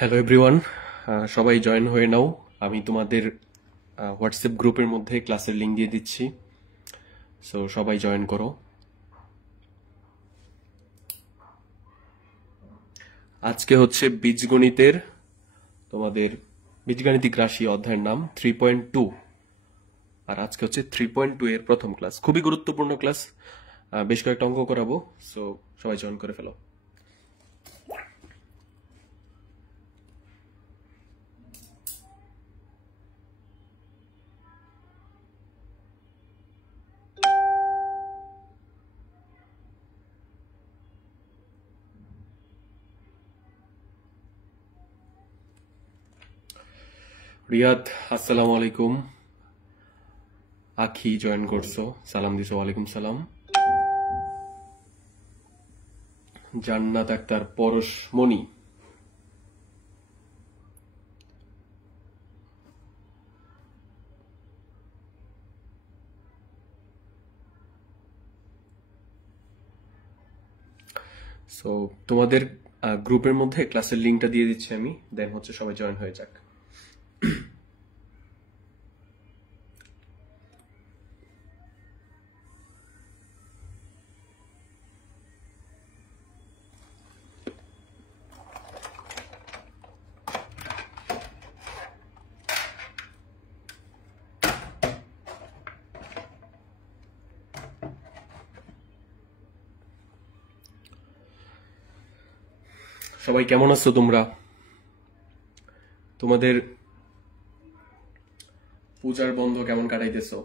Hello everyone, সবাই join হয়ে নাও। আমি তোমাদের হোয়াটসঅ্যাপ গ্রুপের মধ্যে ক্লাসের লিংক দিয়ে দিচ্ছি, সো সবাই জয়েন করো। আজকে হচ্ছে বীজগণিতের তোমাদের বীজগাণিতিক রাশি অধ্যায়ের নাম 3.2, আর আজকে হচ্ছে 3.2 এর প্রথম ক্লাস। খুবই গুরুত্বপূর্ণ ক্লাস, বেশ কয়েকটা অঙ্ক করাবো, সো সবাই জয়েন করে ফেলো। রিয়াদ, আসসালামু আলাইকুম। আখি জয়েন করছো, সালাম দিছো। ওয়ালাইকুম সালাম। জান্নাত আক্তার, পরশমণি, সো তোমাদের গ্রুপের মধ্যে ক্লাসের লিঙ্কটা দিয়ে দিচ্ছি আমি, দেন হচ্ছে সবাই জয়েন হয়ে যাক। সবাই কেমন আছো তোমরা? তোমাদের পূজার বন্ধ কেমন কাটাইতেছো?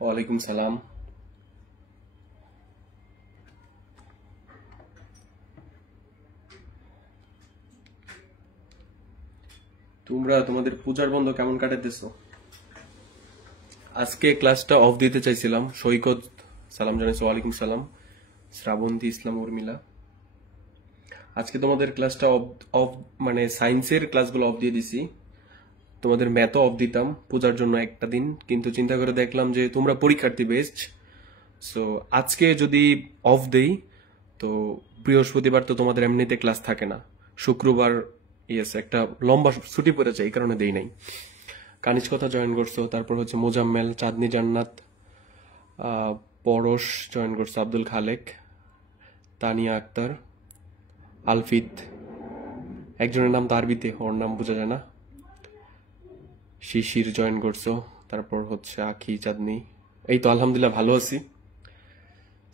ওয়ালাইকুম সালাম। তোমরা তোমাদের পূজার বন্ধ কেমন কাটাইতেছো? আজকে ক্লাসটা অফ দিতে চাইছিলাম। সৈকত সালাম জানাইছো, ওয়ালাইকুম সালাম। শ্রাবন্তী ইসলাম উর্মিলা, আজকে তোমাদের ক্লাসটা অফ অফ মানে সায়েন্সের ক্লাসগুলো অফ দিয়ে দিছি। তোমাদের ম্যাথও অফ দিতাম পূজার জন্য একটা দিন, কিন্তু চিন্তা করে দেখলাম যে তোমরা পরীক্ষার্থী বেস্ট, সো আজকে যদি অফ দেই তো বৃহস্পতিবার তো তোমাদের এমনিতে ক্লাস থাকে না, শুক্রবার ইয়েস একটা লম্বা ছুটি পড়ে যায়, এই কারণে দেই নাই। কানিজ কথা জয়েন করছো, তারপর হচ্ছে মোজাম্মেল, চাঁদনি জান্নাত, পরশ জয়েন করছো, আব্দুল খালেক, তানিয়া আক্তার, আলফিদ, একজনের নাম তো আরবিতে, ওর নাম বোঝা যায় না, শিশির জয়েন করছো, তারপর হচ্ছে আখি, চাঁদনি। এই তো আলহামদুলিল্লাহ ভালো আছি।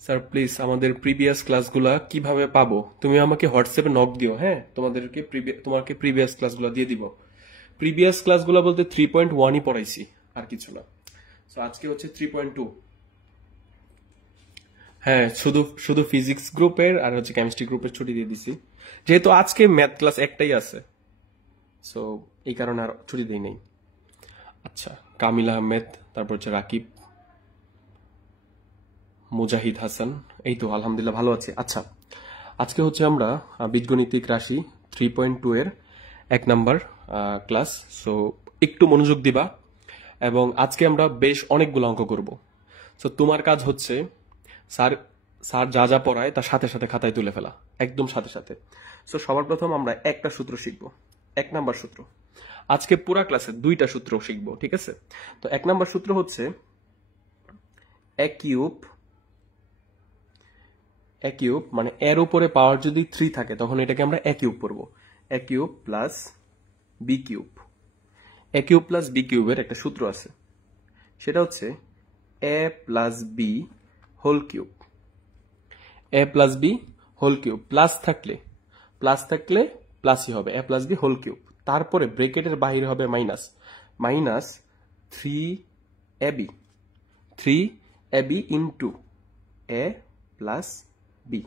স্যার প্লিজ আমাদের প্রিভিয়াস ক্লাসগুলা কিভাবে পাবো? তুমি আমাকে হোয়াটসঅ্যাপে নক দিও, হ্যাঁ, তোমাকে প্রিভিয়াস ক্লাসগুলো দিয়ে দিব। প্রিভিয়াস ক্লাসগুলো বলতে 3.1ই পড়াইছি, আর কিছু না। সো আজকে হচ্ছে 3.2। হ্যাঁ, শুধু শুধু ফিজিক্স গ্রুপের আর হচ্ছে কেমিস্ট্রি গ্রুপের ছুটি দিয়ে দিছি, যেহেতু আজকে ম্যাথ ক্লাস একটাই আছে, সো এই কারণে আর ছুটি দেই নাই। আচ্ছা, কামিল আহমেদ, তারপর হচ্ছে রাকিব, মুজাহিদ হাসান, এই তো আলহামদুলিল্লাহ ভালো আছি। আচ্ছা, আজকে হচ্ছে আমরা বীজগণিতিক রাশি 3.2 এর 1 নাম্বার ক্লাস, সো একটু মনোযোগ দিবা, এবং আজকে আমরা বেশ অনেকগুলো অঙ্ক করব। সো তোমার কাজ হচ্ছে স্যার স্যার যা যা পড়ায় তার সাথে সাথে খাতায় তুলে ফেলা, একদম সাথে সাথে। সো সবার প্রথম আমরা একটা সূত্র শিখবো, 1 নাম্বার সূত্র। আজকে পুরা ক্লাসে 2টা সূত্র শিখবো, ঠিক আছে? তো 1 নাম্বার সূত্র হচ্ছে এ কিউব মানে এর উপরে পাওয়ার যদি 3 থাকে তখন এটাকে আমরা এ কিউব পড়বো। A cube plus B cube. A cube plus B কিউবের একটা সূত্র আছে, সেটা হচ্ছে A plus B whole cube. A plus B whole cube, plus থাকলে প্লাসই হবে, A plus B whole cube. তারপরে ব্রেকেটের বাহিরে হবে মাইনাস, মাইনাস 3ab ইন্টু এ প্লাস বি।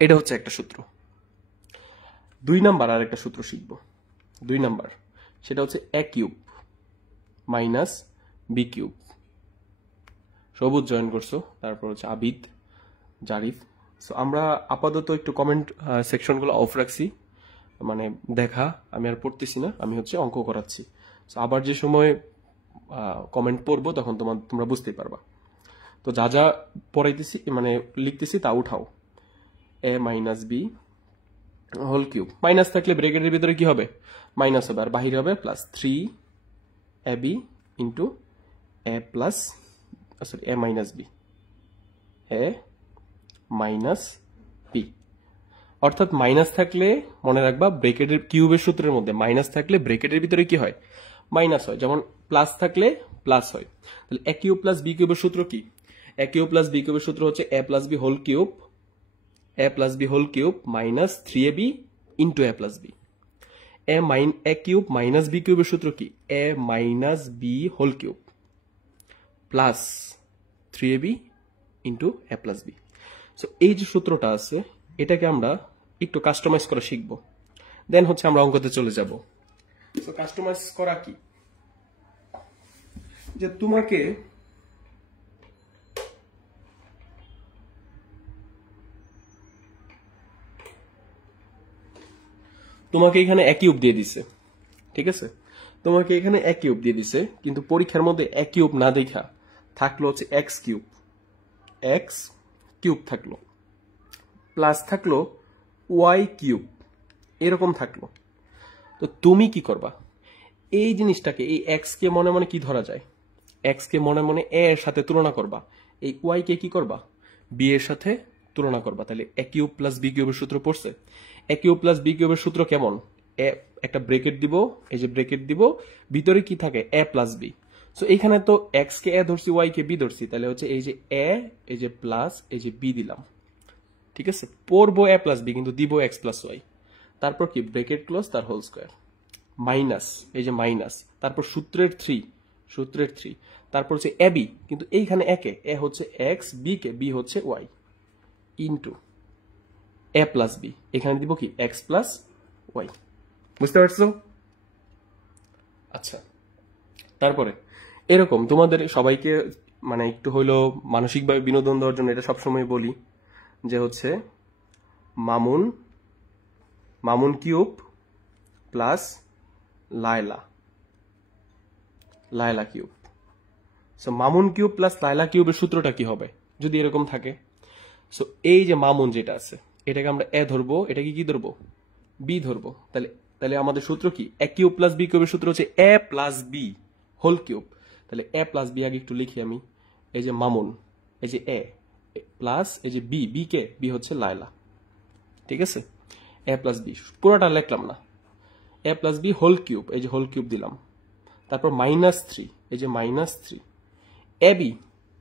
এটা হচ্ছে একটা সূত্র। 2 নাম্বার আর একটা সূত্র শিখব, 2 নাম্বার, সেটা হচ্ছে এ কিউব মাইনাস বি কিউব। সবুজ জয়েন করছো, তারপর হচ্ছে আবিদ, জারিফ। সো আমরা আপাতত একটু কমেন্ট সেকশনগুলো অফ রাখছি, মানে দেখা আমি আর পড়তেছি না, আমি হচ্ছে অঙ্ক করাচ্ছি। সো আবার যে সময় কমেন্ট পড়বো তখন তোমরা বুঝতেই পারবা। তো যা যা পড়াইতেছি মানে লিখতেছি তা উঠাও। A minus B whole cube, minus থাকলে ব্র্যাকেটের ভিতরে কি হবে, মাইনাস হবে, আর বাহিরে হবে প্লাস 3ab ইন্টু এ প্লাস সরি এ মাইনাস বি, এ মাইনাস বি। অর্থাৎ মাইনাস থাকলে মনে রাখবা ব্র্যাকেটের কিউবের সূত্রের মধ্যে মাইনাস থাকলে ব্র্যাকেটের ভিতরে কি হয়, মাইনাস হয়, যেমন প্লাস থাকলে প্লাস হয়। তাহলে এ কিউব প্লাস বি কিউবের সূত্র কি, এ কিউব প্লাস বি কিউবের সূত্র হচ্ছে A plus B whole cube, A plus B whole cube minus 3ab into A plus B. A cube minus B কিউবের সূত্র কি, এ minus B whole cube plus 3ab into এ plus B. So এই যে সূত্রটা আছে এটাকে আমরা একটু কাস্টমাইজ করা শিখবো, দেন হচ্ছে আমরা অঙ্কতে চলে যাব। সো কাস্টমাইজ করা কি, যে তোমাকে এখানে এক কিউব দিয়ে দিছে, ঠিক আছে, তোমাকে এখানে এক কিউব দিয়ে দিছে, কিন্তু পরীক্ষার মধ্যে এক কিউব না দেখা থাকলো হচ্ছে এক্স কিউব থাকলো, প্লাস থাকলো ওয়াই কিউব, এরকম থাকলো। তো তুমি কি করবা, এই জিনিসটাকে এই এক্স কে মনে মনে কি ধরা যায়, এক্স কে মনে মনে এ এর সাথে তুলনা করবা, এই ওয়াই কে কি করবা, বি এর সাথে তুলনা করবা। তাহলে এ কিউব প্লাস বি কিউবের সূত্র পড়ছে, এ কিউব প্লাস বি কিউবের সূত্র কেমন, একটা ব্রেকেট দিব, এই যে ব্রেকেট দিব, ভিতরে কি থাকে এ প্লাস বি। সো এখানে তো এক্স কে এ ধরছি, ওয়াই কে বি ধরছি, তাহলে হচ্ছে এই যে এ, এই যে প্লাস, এই যে বি দিলাম, ঠিক আছে, পড়বো এ প্লাস বি কিন্তু দিব এক্স প্লাস ওয়াই, তারপর কি ব্রেকেট ক্লোজ, তার হোল স্কোয়ার, মাইনাস, এই যে মাইনাস, তারপর সূত্রের 3, তারপর হচ্ছে এ বি, কিন্তু এইখানে একে, এ হচ্ছে এক্স, বি কে বি হচ্ছে ওয়াই, ইন্টু এ প্লাস বি, এখানে দিব কি এক্স প্লাস ওয়াই। বুঝতে পারছো? আচ্ছা, তারপরে এরকম তোমাদের সবাইকে মানে একটু হইলো মানসিকভাবে বিনোদন দেওয়ার জন্য এটা সবসময় বলি যে হচ্ছে Mamun cube plus Laila cube. So Mamun cube plus Laila কিউবের সূত্রটা কি হবে যদি এরকম থাকে, সো এই যে মামুন যেটা আছে এটাকে আমরা এ ধরবো, এটাকে কি ধরবো, বি ধরবো। তাহলে আমাদের সূত্র কি, এ কিউব প্লাস বি কিউবের সূত্র হচ্ছে A plus B whole cube. তাহলে এ প্লাস বি আগে একটু লিখি আমি, এই যে মামুন, এই যে এ প্লাস, এই যে বি, বি কে বি হচ্ছে লায়লা, ঠিক আছে, এ প্লাস বি পুরোটা লিখলাম না, এ প্লাস বি হোল কিউব, এই যে হোল কিউব দিলাম, তারপর -3, এই যে -3 A B,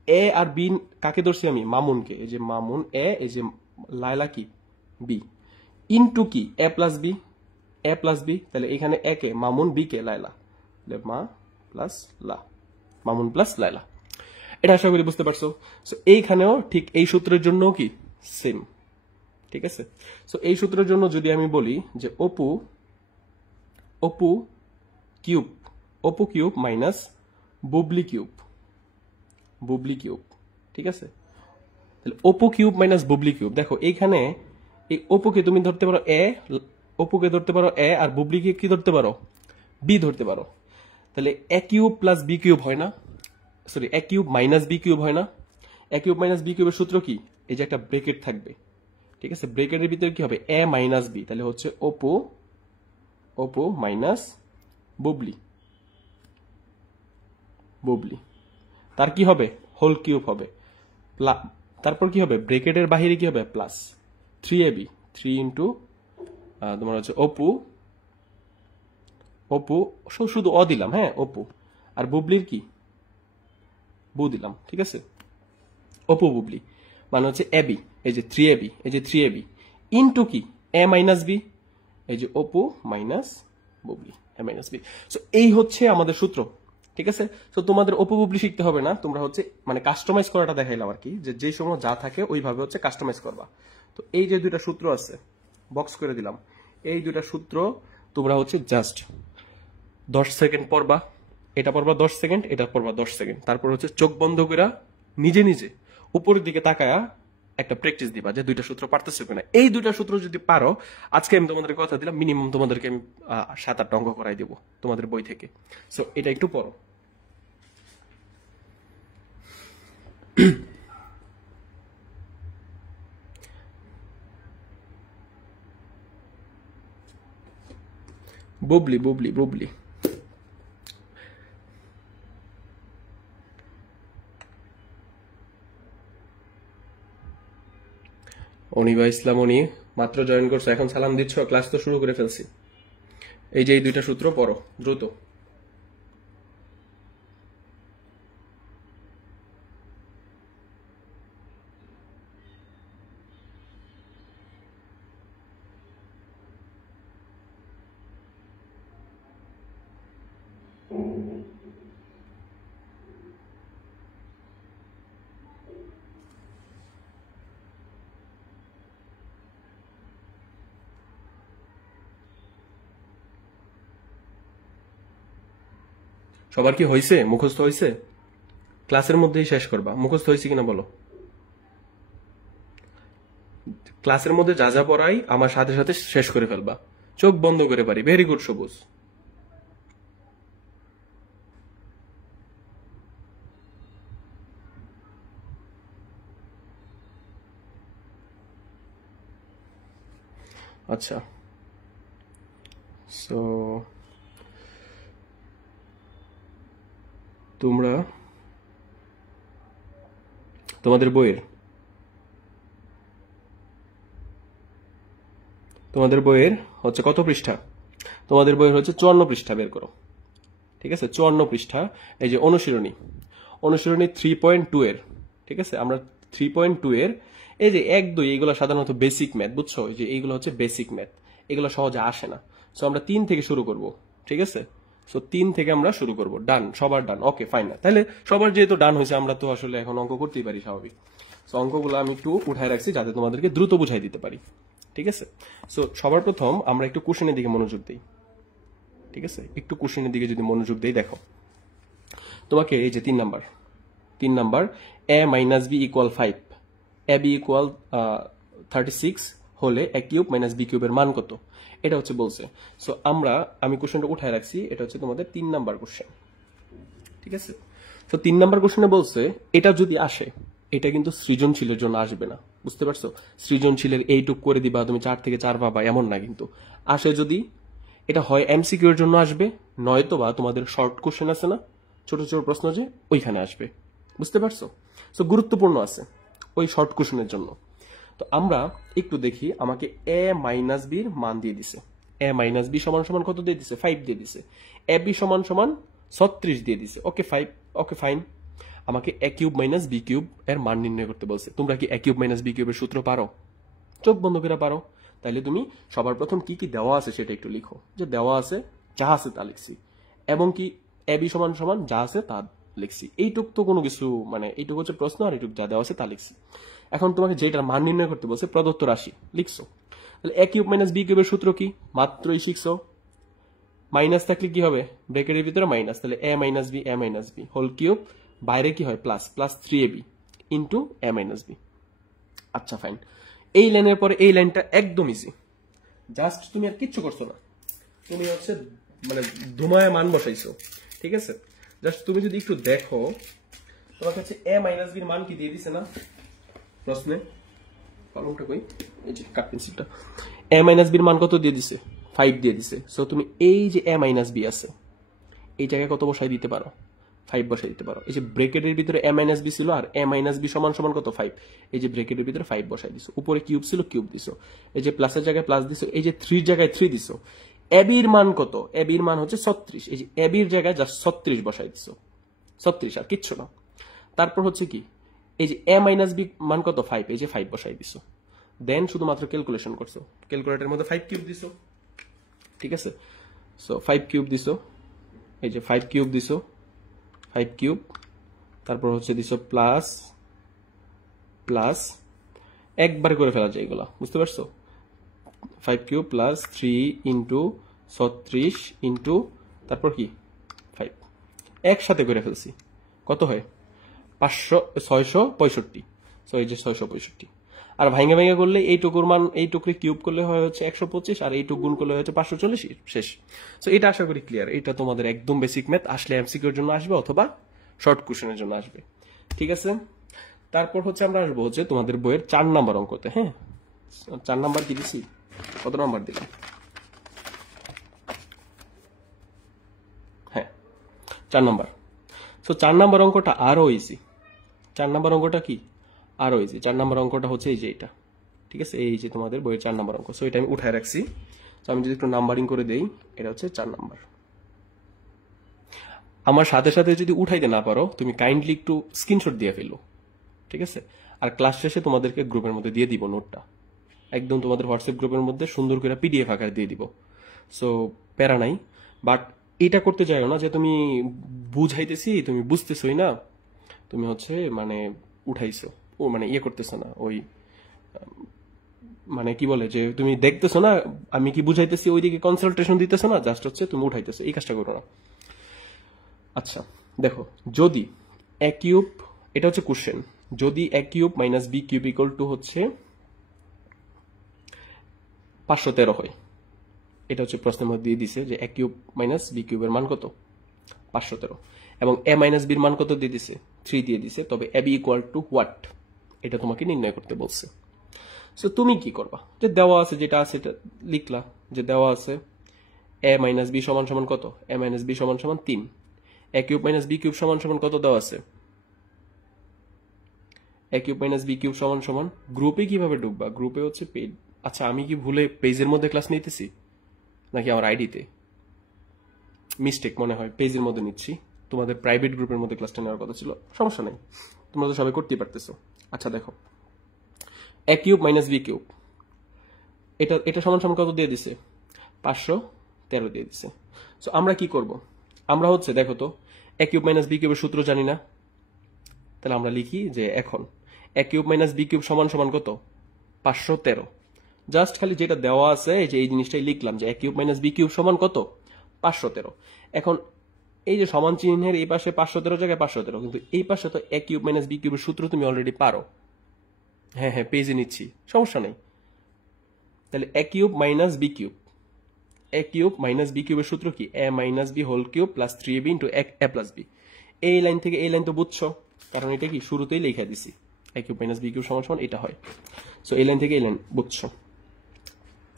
A R B কাকে ধরছি আমি, মামুনকে, এই যে মামুন এ, এই যে লায়লা কি বি, ইনটু কি এ প্লাস বি, তাহলে এখানে এ কে মামুন, বি কে লায়লা, মা প্লাস লা, মামুন প্লাস লায়লা। এটা আশা করি বুঝতে পারছো। সো এইখানেও ঠিক এই সূত্রের জন্য কি সেম, ঠিক আছে। সো এই সূত্রের জন্য যদি আমি বলি যে Apu cube minus Bubly cube, ঠিক আছে। তাহলে Apu cube minus Bubly cube, দেখো এইখানে এই অপুকে তুমি ধরতে পারো এ, আর বুবলিকে কি ধরতে পারো, বি ধরতে পারো। তাহলে a cube plus B cube হয় না, sorry A cube minus B cube হয় না। এ কিউব মাইনাস বি কিউবের সূত্র কি, এই যে একটা ব্রেকেট থাকবে, ঠিক আছে, ব্রেকেটের ভিতরে কি হবে এ মাইনাস বি, তাহলে হচ্ছে অপু মাইনাস বুবলি, তার কি হবে হোল কিউব হবে, তারপর কি হবে ব্রেকেটের বাহিরে কি হবে প্লাস 3ab, 3 ইন্টু তোমার হচ্ছে অপু শুধু অ দিলাম, হ্যাঁ অপু, আর বুবলির কি বু দিলাম, ঠিক আছে, অপু বুবলি মানে হচ্ছে এবি, এই যে 3ab ইন্টু কি এ মাইনাস বি, এই যে অপু মাইনাস বুবলি, এ মাইনাস বি। সো এই হচ্ছে আমাদের সূত্র, ঠিক আছে। তো তোমাদের অপু বুবলি শিখতে হবে না, তোমরা হচ্ছে মানে কাস্টমাইজ করাটা দেখাইলাম আর কি, যে সময় যা থাকে ওইভাবে হচ্ছে কাস্টমাইজ করবা। তো এই যে দুইটা সূত্র আছে বক্স করে দিলাম, এই দুইটা সূত্র তোমরা হচ্ছে জাস্ট 10 সেকেন্ড পড়বা, এটা পড়বা 10 সেকেন্ড, এটা পড়বা 10 সেকেন্ড, তারপর হচ্ছে চোখ বন্ধ করে নিজে উপরের দিকে তাকায়া একটা প্র্যাকটিস দিবা যে দুইটা সূত্র পারতেছো কিনা। এই দুইটা সূত্র যদি পারো, আজকে আমি তোমাদের কথা দিলাম মিনিমাম তোমাদেরকে আমি 7-8 অঙ্ক করাই দেবো তোমাদের বই থেকে। সো এটা একটু পড়ো। বুবলি বুবলি বুবলি অনিবা ইসলাম, অনি মাত্র জয়েন করছো, এখন সালাম দিচ্ছ, ক্লাস তো শুরু করে ফেলছি। এই যে এই দুইটা সূত্র পড়ো দ্রুত। সবার কি হয়েছে? মুখস্থ হয়েছে? ক্লাসের মধ্যেই শেষ করবা। মুখস্থ হয়েছে কিনা বলো। ক্লাসের মধ্যে যা যা পড়াই আমার সাথে সাথে শেষ করে ফেলবা, চোখ বন্ধ করে পারি। ভেরি গুড সবুজ। আচ্ছা, সো তোমরা তোমাদের বইয়ের হচ্ছে কত পৃষ্ঠা? তোমাদের বইয়ের হচ্ছে 54 পৃষ্ঠা বের করো। ঠিক আছে, 54 পৃষ্ঠা। এই যে অনুশীলনী 3.2 এর, ঠিক আছে, আমরা 3.2 এর এই যে 1, 2 এইগুলো সাধারণত বেসিক ম্যাথ, বুঝছো? যে এইগুলো হচ্ছে বেসিক ম্যাথ, এগুলো সহজে আসে না। সো আমরা 3 থেকে শুরু করব, ঠিক আছে? সো 3 থেকে আমরা শুরু করব। ডান, সবার ডান, ওকে ফাইন। না তাহলে সবার যেহেতু ডান হয়েছে, আমরা তো আসলে এখন অঙ্ক করতেই পারি স্বাভাবিক। সো অঙ্কগুলো আমি একটু উঠায় রাখছি যাতে তোমাদেরকে দ্রুত বুঝাই দিতে পারি, ঠিক আছে? সো সবার প্রথম আমরা একটু কোশ্চেনের দিকে মনোযোগ দিই, ঠিক আছে? একটু কোশ্চেনের দিকে যদি মনোযোগ দেই, দেখো তোমাকে এই যে 3 number a minus B equal 5, a b equal 36 হলে a কিউব মাইনাস b কিউবের মান কত, এটা হচ্ছে বলছে। সো আমি কোশ্চেনটা উঠায় রাখছি, এটা হচ্ছে তোমাদের 3 নাম্বার কোশ্চেন, ঠিক আছে? তো 3 নাম্বার কোশ্চেনে বলছে এটা যদি আসে, এটা কিন্তু সৃজনশীলের জন্য আসবে না, বুঝতে পারছো? সৃজনশীলের এইটুক করে দিবা তুমি 4 থেকে 4 পাবা এমন না, কিন্তু আসে যদি এটা হয় এমসিকিউ এর জন্য আসবে, নয়তো বা তোমাদের শর্ট কোশ্চেন আছে না, ছোট ছোট প্রশ্ন, যে ওইখানে আসবে, বুঝতে পারছো? সো গুরুত্বপূর্ণ আছে ওই শর্ট কোশ্চেনের জন্য। তো আমরা একটু দেখি, আমাকে a মাইনাস বির মান দিয়ে দিছে। a মাইনাস বি সমান সমান কত দিয়ে দিছে? 5 দিয়ে দিছে। a b সমান সমান 36 দিয়ে দিছে। ওকে 5, ওকে ফাইন। আমাকে a cube minus b cube এর মান নির্ণয় করতে বলছে। তোমরা কি a কিউব মাইনাস b কিউবের সূত্র পারো? চোখ বন্ধ করে পারো? তাইলে তুমি সবার প্রথম কি কি দেওয়া আছে সেটা একটু লিখো। যে দেওয়া আছে, যা আছে তা লিখছি, এবং কি a b সমান সমান যা আছে তা লিখছি। এইটুক তো কোনো কিছু, মানে এইটুক হচ্ছে প্রশ্ন, আর এইটুক যা দেওয়া আছে তা লিখছি। এখন তোমাকে যেটার মান নির্ণয় করতে বলছে প্রদত্ত রাশি লিখছো। তাহলে a কিউব মাইনাস b কিউবের সূত্র কি মাত্রই শিখছো। মাইনাস থাকলে কি হবে? ব্র্যাকেটের ভিতরে মাইনাস, তাহলে a minus b whole cube, বাইরে কি হয় plus, plus 3ab into a minus b। আচ্ছা ফাইন। এই লাইনের পরে এই লাইনটা একদম ইজি, জাস্ট তুমি আর কিচ্ছু করছো না, তুমি হচ্ছে মানে ধুমায় মান বসাইছো, ঠিক আছে? জাস্ট তুমি যদি একটু দেখো, তোমার কাছে a মাইনাস বির মান কি দিয়ে দিছে না প্রশ্নে? কলমটা কই, এই যে কাট পেন্সিলটা। a মাইনাস বির মান কত দিয়ে দিছে? 5 দিয়ে দিছে। সো তুমি এই যে a মাইনাস বি আছে, এই জায়গায় কত বসাই দিতে পারো? 5 বসাই দিতে পারো। এই যে ব্র্যাকেটের ভিতরে a মাইনাস বি ছিল, আর a মাইনাস বি সমান সমান কত? 5। এই যে ব্র্যাকেটের ভিতরে 5 বসাই দিছো, উপরে কিউব ছিল কিউব দিছো, এই যে প্লাসের জায়গায় প্লাস দিছো, এই যে 3 জায়গায় 3 দিছো। a b এর মান কত? a b এর মান হচ্ছে 36। এই যে a b এর জায়গায় জাস্ট 36 বসাই দিছো, 36 আর কিচ্ছু না। তারপর হচ্ছে কি, এই যে a মাইনাস বি মান কত? 5। এই যে 5 বসাই দিছো, দেন শুধুমাত্র ক্যালকুলেশন করছো, ক্যালকুলেটরের মধ্যে 5 কিউব দিছো, ঠিক আছে? সো 5 কিউব দিছো, এই যে 5 কিউব দিছো, 5 কিউব, তারপর হচ্ছে দিছো প্লাস প্লাস, একবার করে ফেলা যায় এগুলা, বুঝতে পারছো? 5 কিউব প্লাস 3 ইন্টু 36 ইন্টু তারপর কি 5, একসাথে করে ফেলছি। কত হয়? 665। সো এই যে 665, আর ভাঙে ভাঙে করলে এইটুকুর মান, এইটুকুরে কিউব করলে হয় হচ্ছে 125, আর এইটুকু গুণ করলে হচ্ছে 540, শেষ। সো এটা আশা করি ক্লিয়ার। এটা তোমাদের একদম বেসিক ম্যাথ, আসলে এমসিকিউর জন্য আসবে অথবা শর্ট কোশ্চেনের জন্য আসবে, ঠিক আছে? তারপর হচ্ছে আমরা আসবো হচ্ছে তোমাদের বইয়ের 4 নাম্বার অঙ্কতে। হ্যাঁ, 4 নাম্বার কি দিছি? কত নাম্বার দিলাম? 4 নাম্বার। সো 4 নাম্বার অঙ্কটা আরো ইজি। 4 নাম্বার অঙ্কটা কি আরো ইজি। 4 নাম্বার অঙ্কটা হচ্ছে এই যে এটা, ঠিক আছে, এই যে তোমাদের বইয়ের 4 নাম্বার অঙ্ক। সো এটা আমি উঠায় রাখছি। তো আমি যদি একটু নাম্বারিং করে দেই, এটা হচ্ছে 4 নাম্বার। আমার সাথে সাথে যদি উঠাইতে না পারো, তুমি কাইন্ডলি একটু স্ক্রিনশট দিয়ে ফেলো, ঠিক আছে। আর ক্লাস শেষে তোমাদেরকে গ্রুপের মধ্যে দিয়ে দিব নোটটা, একদম তোমাদের হোয়াটসঅ্যাপ গ্রুপের মধ্যে সুন্দর করে পিডিএফ আকারে দিয়ে দিব। সো প্যারা নাই। বাট এটা করতে চাইও না যে তুমি বুঝাইতেছি তুমি বুঝতেছই না, তুমি হচ্ছে মানে উঠাইছো, ও মানে ইয়ে করতেছো না, ওই মানে কি বলে যে তুমি দেখতেছো না আমি কি বুঝাইতেছি, ওইদিকে কনসালটেশন দিতেছো না, জাস্ট হচ্ছে তুমি উঠাইতেছো, এই কাজটা করো না। আচ্ছা দেখো, যদি এ কিউব, এটা হচ্ছে কোশ্চেন, যদি A cube minus B cube equal to হচ্ছে 513 হয়, এটা হচ্ছে প্রশ্নের মধ্যে দিয়ে দিছে যে এ কিউব মাইনাস বি কিউবের মান কত 513, এবং এ মাইনাস বির মান কত দিয়ে দিছে 3 দিয়ে দিছে, তবে A B equal to what এটা তোমাকে নির্ণয় করতে বলছে। সো তুমি কি করবা, যে দেওয়া আছে যেটা আছে এটা লিখলা, যে দেওয়া আছে এ মাইনাস বি সমান সমান কত, এ মাইনাস বি সমান সমান 3, এ কিউব মাইনাস বি কিউব সমান সমান কত দেওয়া আছে, এ কিউব মাইনাস বি কিউব সমান সমান, গ্রুপে কিভাবে ঢুকবা, গ্রুপে হচ্ছে পেজ। আচ্ছা আমি কি ভুলে পেজের মধ্যে ক্লাস নিতেছি নাকি আমার আইডিতে, মিস্টেক মনে হয়, পেজের মধ্যে নিচ্ছি, তোমাদের প্রাইভেট গ্রুপের মধ্যে ক্লাসটা নেওয়ার কথা ছিল, সমস্যা নেই, তোমরা তো সবাই করতেই পারতেছো। আচ্ছা দেখো, এ কিউব মাইনাস বি কিউব, এটা এটা সমান সমান কত দিয়ে দিছে 513 দিয়ে দিছে। সো আমরা কি করব, আমরা হচ্ছে দেখো তো এ কিউব মাইনাস বি কিউবের সূত্র জানি না, তাহলে আমরা লিখি যে এখন এ কিউব মাইনাস বি কিউব সমান সমান কত 513, জাস্ট খালি যেটা দেওয়া আছে এই যে এই জিনিসটাই লিখলাম যে A cube minus B cube সমান কত 513। এখন এই যে সমান চিহ্নের এই পাশে 513 জায়গায় 513, কিন্তু এই পাশে তো এ কিউব মাইনাস বি কিউবের সূত্র তুমি অলরেডি পারো। হ্যাঁ হ্যাঁ পেজে নিচ্ছি, সমস্যা নেই। তাহলে a cube minus B cube, A cube minus B কিউবের সূত্র কি, এ minus B whole cube plus 3ab into এ প্লাস বি। এই লাইন থেকে এই লাইন তো বুঝছো, কারণ এটা কি শুরুতেই লেখা দিছি, এ কিউব মাইনাস বি কিউব সমান সমান এটা হয়। সো এই লাইন থেকে এই লাইন বুঝছো,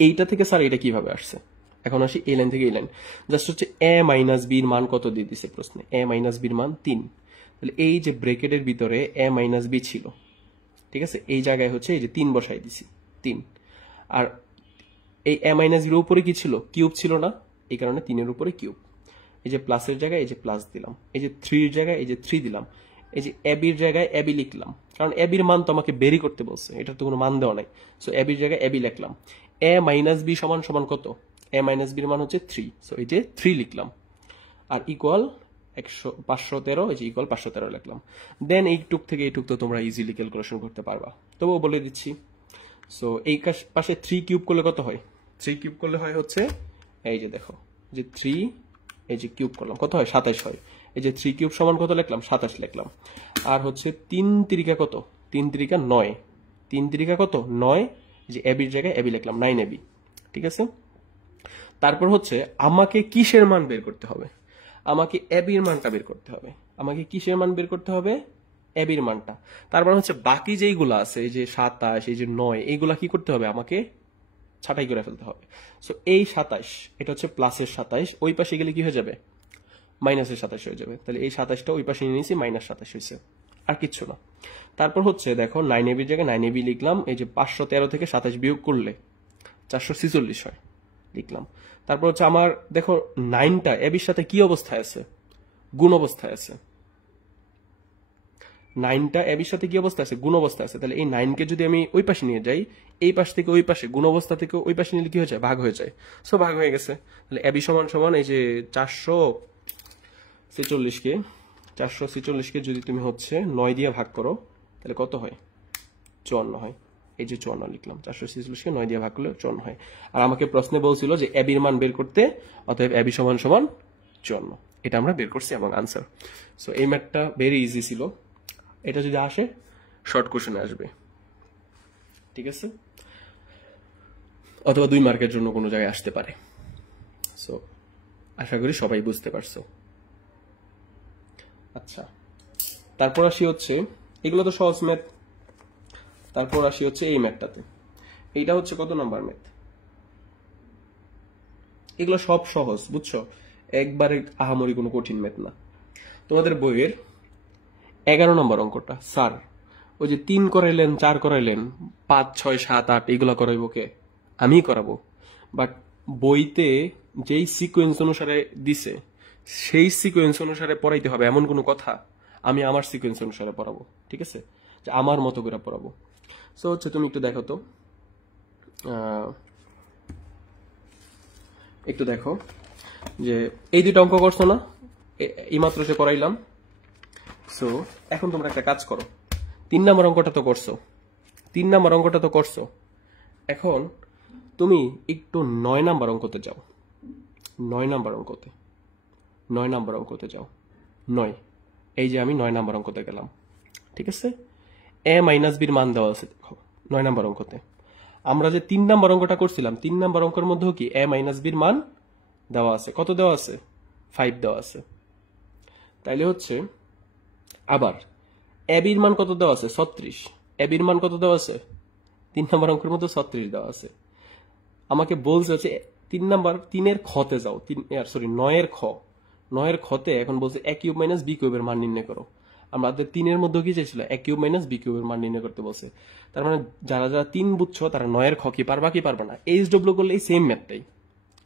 এইটা থেকে স্যার এটা কিভাবে আসছে, এখন আসি এই লাইন থেকে এই লাইন, জাস্ট হচ্ছে এ মাইনাস বির মান কত দিয়ে দিছে প্রশ্নে, এ মাইনাস বির মান 3, তাহলে এই যে ব্রেকেটের ভিতরে এ মাইনাস বি ছিল, ঠিক আছে, এই জায়গায় হচ্ছে এই যে 3 বসাই দিছি 3, আর এই এ মাইনাস বির উপরে কি ছিল কিউব ছিল না, এই কারণে 3 এর উপরে কিউব, এই যে প্লাসের জায়গায় এই যে প্লাস দিলাম, এই যে 3 এর জায়গায় এই যে 3 দিলাম, এই যে এ বির জায়গায় এ বি লিখলাম, কারণ এ বির মান তো আমাকে বেরি করতে বলছে, এটা তো কোনো মান দেওয়া নাই। সো এ বির জায়গায় এ বি লিখলাম, এ মাইনাস বি সমান সমান কত, এ মাইনাস বির মান হচ্ছে 3, সো এই যে 3 লিখলাম, আর ইকুয়াল 513, এই যে ইকুয়াল 513 লিখলাম। দেন এইটুক থেকে এইটুক তো তোমরা ইজিলি ক্যালকুলেশন করতে পারবা, তবুও বলে দিচ্ছি। সো এই পাশে 3 কিউব করলে কত হয়, 3 কিউব করলে হয় হচ্ছে এই যে দেখো যে 3, এই যে কিউব করলাম কত হয় 27 হয়, এই যে 3 কিউব সমান কত লিখলাম 27 লিখলাম, আর হচ্ছে 3 তিরিকা কত, 3 তিরিকা 9, 3 তিরিকা কত 9, যে এ বির জায়গায় এ বি লিখলাম 9 এবি, ঠিক আছে। তারপর হচ্ছে আমাকে কিসের মান বের করতে হবে, আমাকে এ বির মানটা বের করতে হবে, আমাকে কিসের মান বের করতে হবে এ বির মানটা। তারপর হচ্ছে বাকি যেইগুলো আছে এই যে 27 এই যে 9 এইগুলা কি করতে হবে আমাকে ছাঁটাই করে ফেলতে হবে। সো এই 27 এটা হচ্ছে প্লাসের 27, ওই পাশে গেলে কি হয়ে যাবে মাইনাসের 27 হয়ে যাবে, তাহলে এই 27টা ওই পাশে নিয়ে নিয়েছি মাইনাস 27 হয়েছে, আর কিচ্ছু না। তারপর হচ্ছে দেখো 9 এবির জায়গায় 9 এবি লিখলাম, এই যে 513 থেকে 27 বিয়োগ করলে 446 হয় লিখলাম। তারপর হচ্ছে আমার দেখো 9টা এবির সাথে কি অবস্থায় আছে, গুণ অবস্থায় আছে, 9টা এবির সাথে কি অবস্থা আছে গুণ অবস্থা আছে, তাহলে এই 9কে যদি আমি ওই পাশে নিয়ে যাই, এই পাশ থেকে ওই পাশে গুণ অবস্থা থেকে ওই পাশে নিলে কি হয়ে যায় ভাগ হয়ে যায়, সো ভাগ হয়ে গেছে। তাহলে এবি সমান সমান এই যে 446কে যদি তুমি হচ্ছে 9 দিয়ে ভাগ করো তাহলে কত হয় 54 হয়, এই যে 54 লিখলাম, 446কে 9 দিয়ে ভাগ করলে 54 হয়। আর আমাকে প্রশ্নে বলছিল যে এবির মান বের করতে, অতএব এবি সমান সমান 54, এটা আমরা বের করছি এবং আনসার। সো এই ম্যাথটা ভেরি ইজি ছিল, এটা যদি আসে শর্ট কোশ্চেনে আসবে, ঠিক আছে, অথবা 2 মার্কের জন্য কোনো জায়গায় আসতে পারে। সো আশা করি সবাই বুঝতে পারছো। আচ্ছা তারপর আসি হচ্ছে, এগুলো তো সহজ ম্যাথ, তারপর আসি হচ্ছে এই ম্যাথটাতে, এইটা হচ্ছে কত নাম্বার ম্যাথ, এগুলো সব সহজ বুঝছো, একবারে আহামরি কোনো কঠিন ম্যাথ না। তোমাদের বইয়ের 11 নম্বর অঙ্কটা, স্যার ওই যে 3 করাইলেন, 4 করাইলেন, 5, 6, 7, 8 এগুলো করাইবো কে? আমি করাবো। বাট বইতে যেই সিকোয়েন্স অনুসারে দিছে সেই সিকোয়েন্স অনুসারে পড়াইতে হবে এমন কোনো কথা, আমি আমার সিকোয়েন্স অনুসারে পড়াবো, ঠিক আছে? যে আমার মতো করে পড়াবো। সো হচ্ছে তুমি একটু দেখো তো, একটু দেখো যে এই দুটো অঙ্ক করছো না, এইমাত্র যে করাইলাম। সো এখন তোমরা একটা কাজ করো, 3 নম্বর অঙ্কটা তো করছো, 3 নম্বর অঙ্কটা তো করছো, এখন তুমি একটু 9 নম্বর অঙ্কতে যাও, 9 নম্বর অঙ্কতে, 9 নম্বর অঙ্কতে যাও। 9, এই যে আমি 9 নম্বর অঙ্কতে গেলাম, ঠিক আছে? এ মাইনাস বির মান দেওয়া আছে, দেখো 9 নম্বর অঙ্কতে। আমরা যে 3 নম্বর অঙ্কটা করছিলাম, 3 নম্বর অঙ্কের মধ্যেও কি এ মাইনাস বির মান দেওয়া আছে। কত দেওয়া আছে? 5 দেওয়া আছে। তাইলে হচ্ছে আবার এ বির মান কত দেওয়া আছে? 36। এ বির মান কত দেওয়া আছে? 3 নম্বর অঙ্কের মধ্যে 36 দেওয়া আছে। আমাকে বলছে হচ্ছে 3-এর খতে যাও, 9-এর খ, 9-এর খতে এখন বলছে a কিউব মাইনাস b কিউবের মান নির্ণয় করো। আমাদের 3-এর মধ্যে কি চাইছিল? a কিউব মাইনাস b কিউবের মান নির্ণয় করতে বলছে। তার মানে যারা যারা 3 বুঝছো তারা 9-এর খ কি পারবা কি পারবে না? এইচডব্লিউ করলে এই সেম ম্যাথটাই,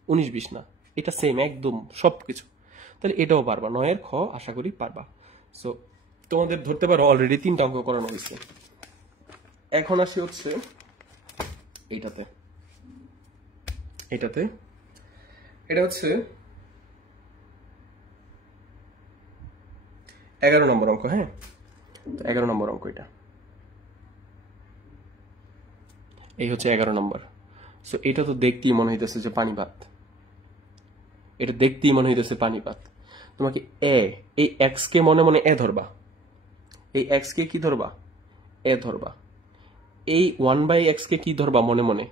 19-20 না, এটা সেম একদম সবকিছু। তাহলে এটাও পারবা, 9-এর খ আশা করি পারবা। সো তোমাদের ধরতে পারো অলরেডি 3টা অঙ্ক করানো হয়েছে। এখন আসি হচ্ছে এইটাতে, এটা হচ্ছে 11 নম্বর অঙ্ক। হ্যাঁ, 11 নম্বর অঙ্ক এটা, এই হচ্ছে 11 নম্বর। সো এটা তো দেখতেই মনে হইতেছে যে পানিপাত, এটা দেখতেই মনে হইতেছে পানিপাত। তোমাকে এই এক্স কে মনে মনে এ ধরবা, এই এক্স কে কি ধরবা? এ ধরবা। এই 1/x কে কি ধরবা? মনে মনে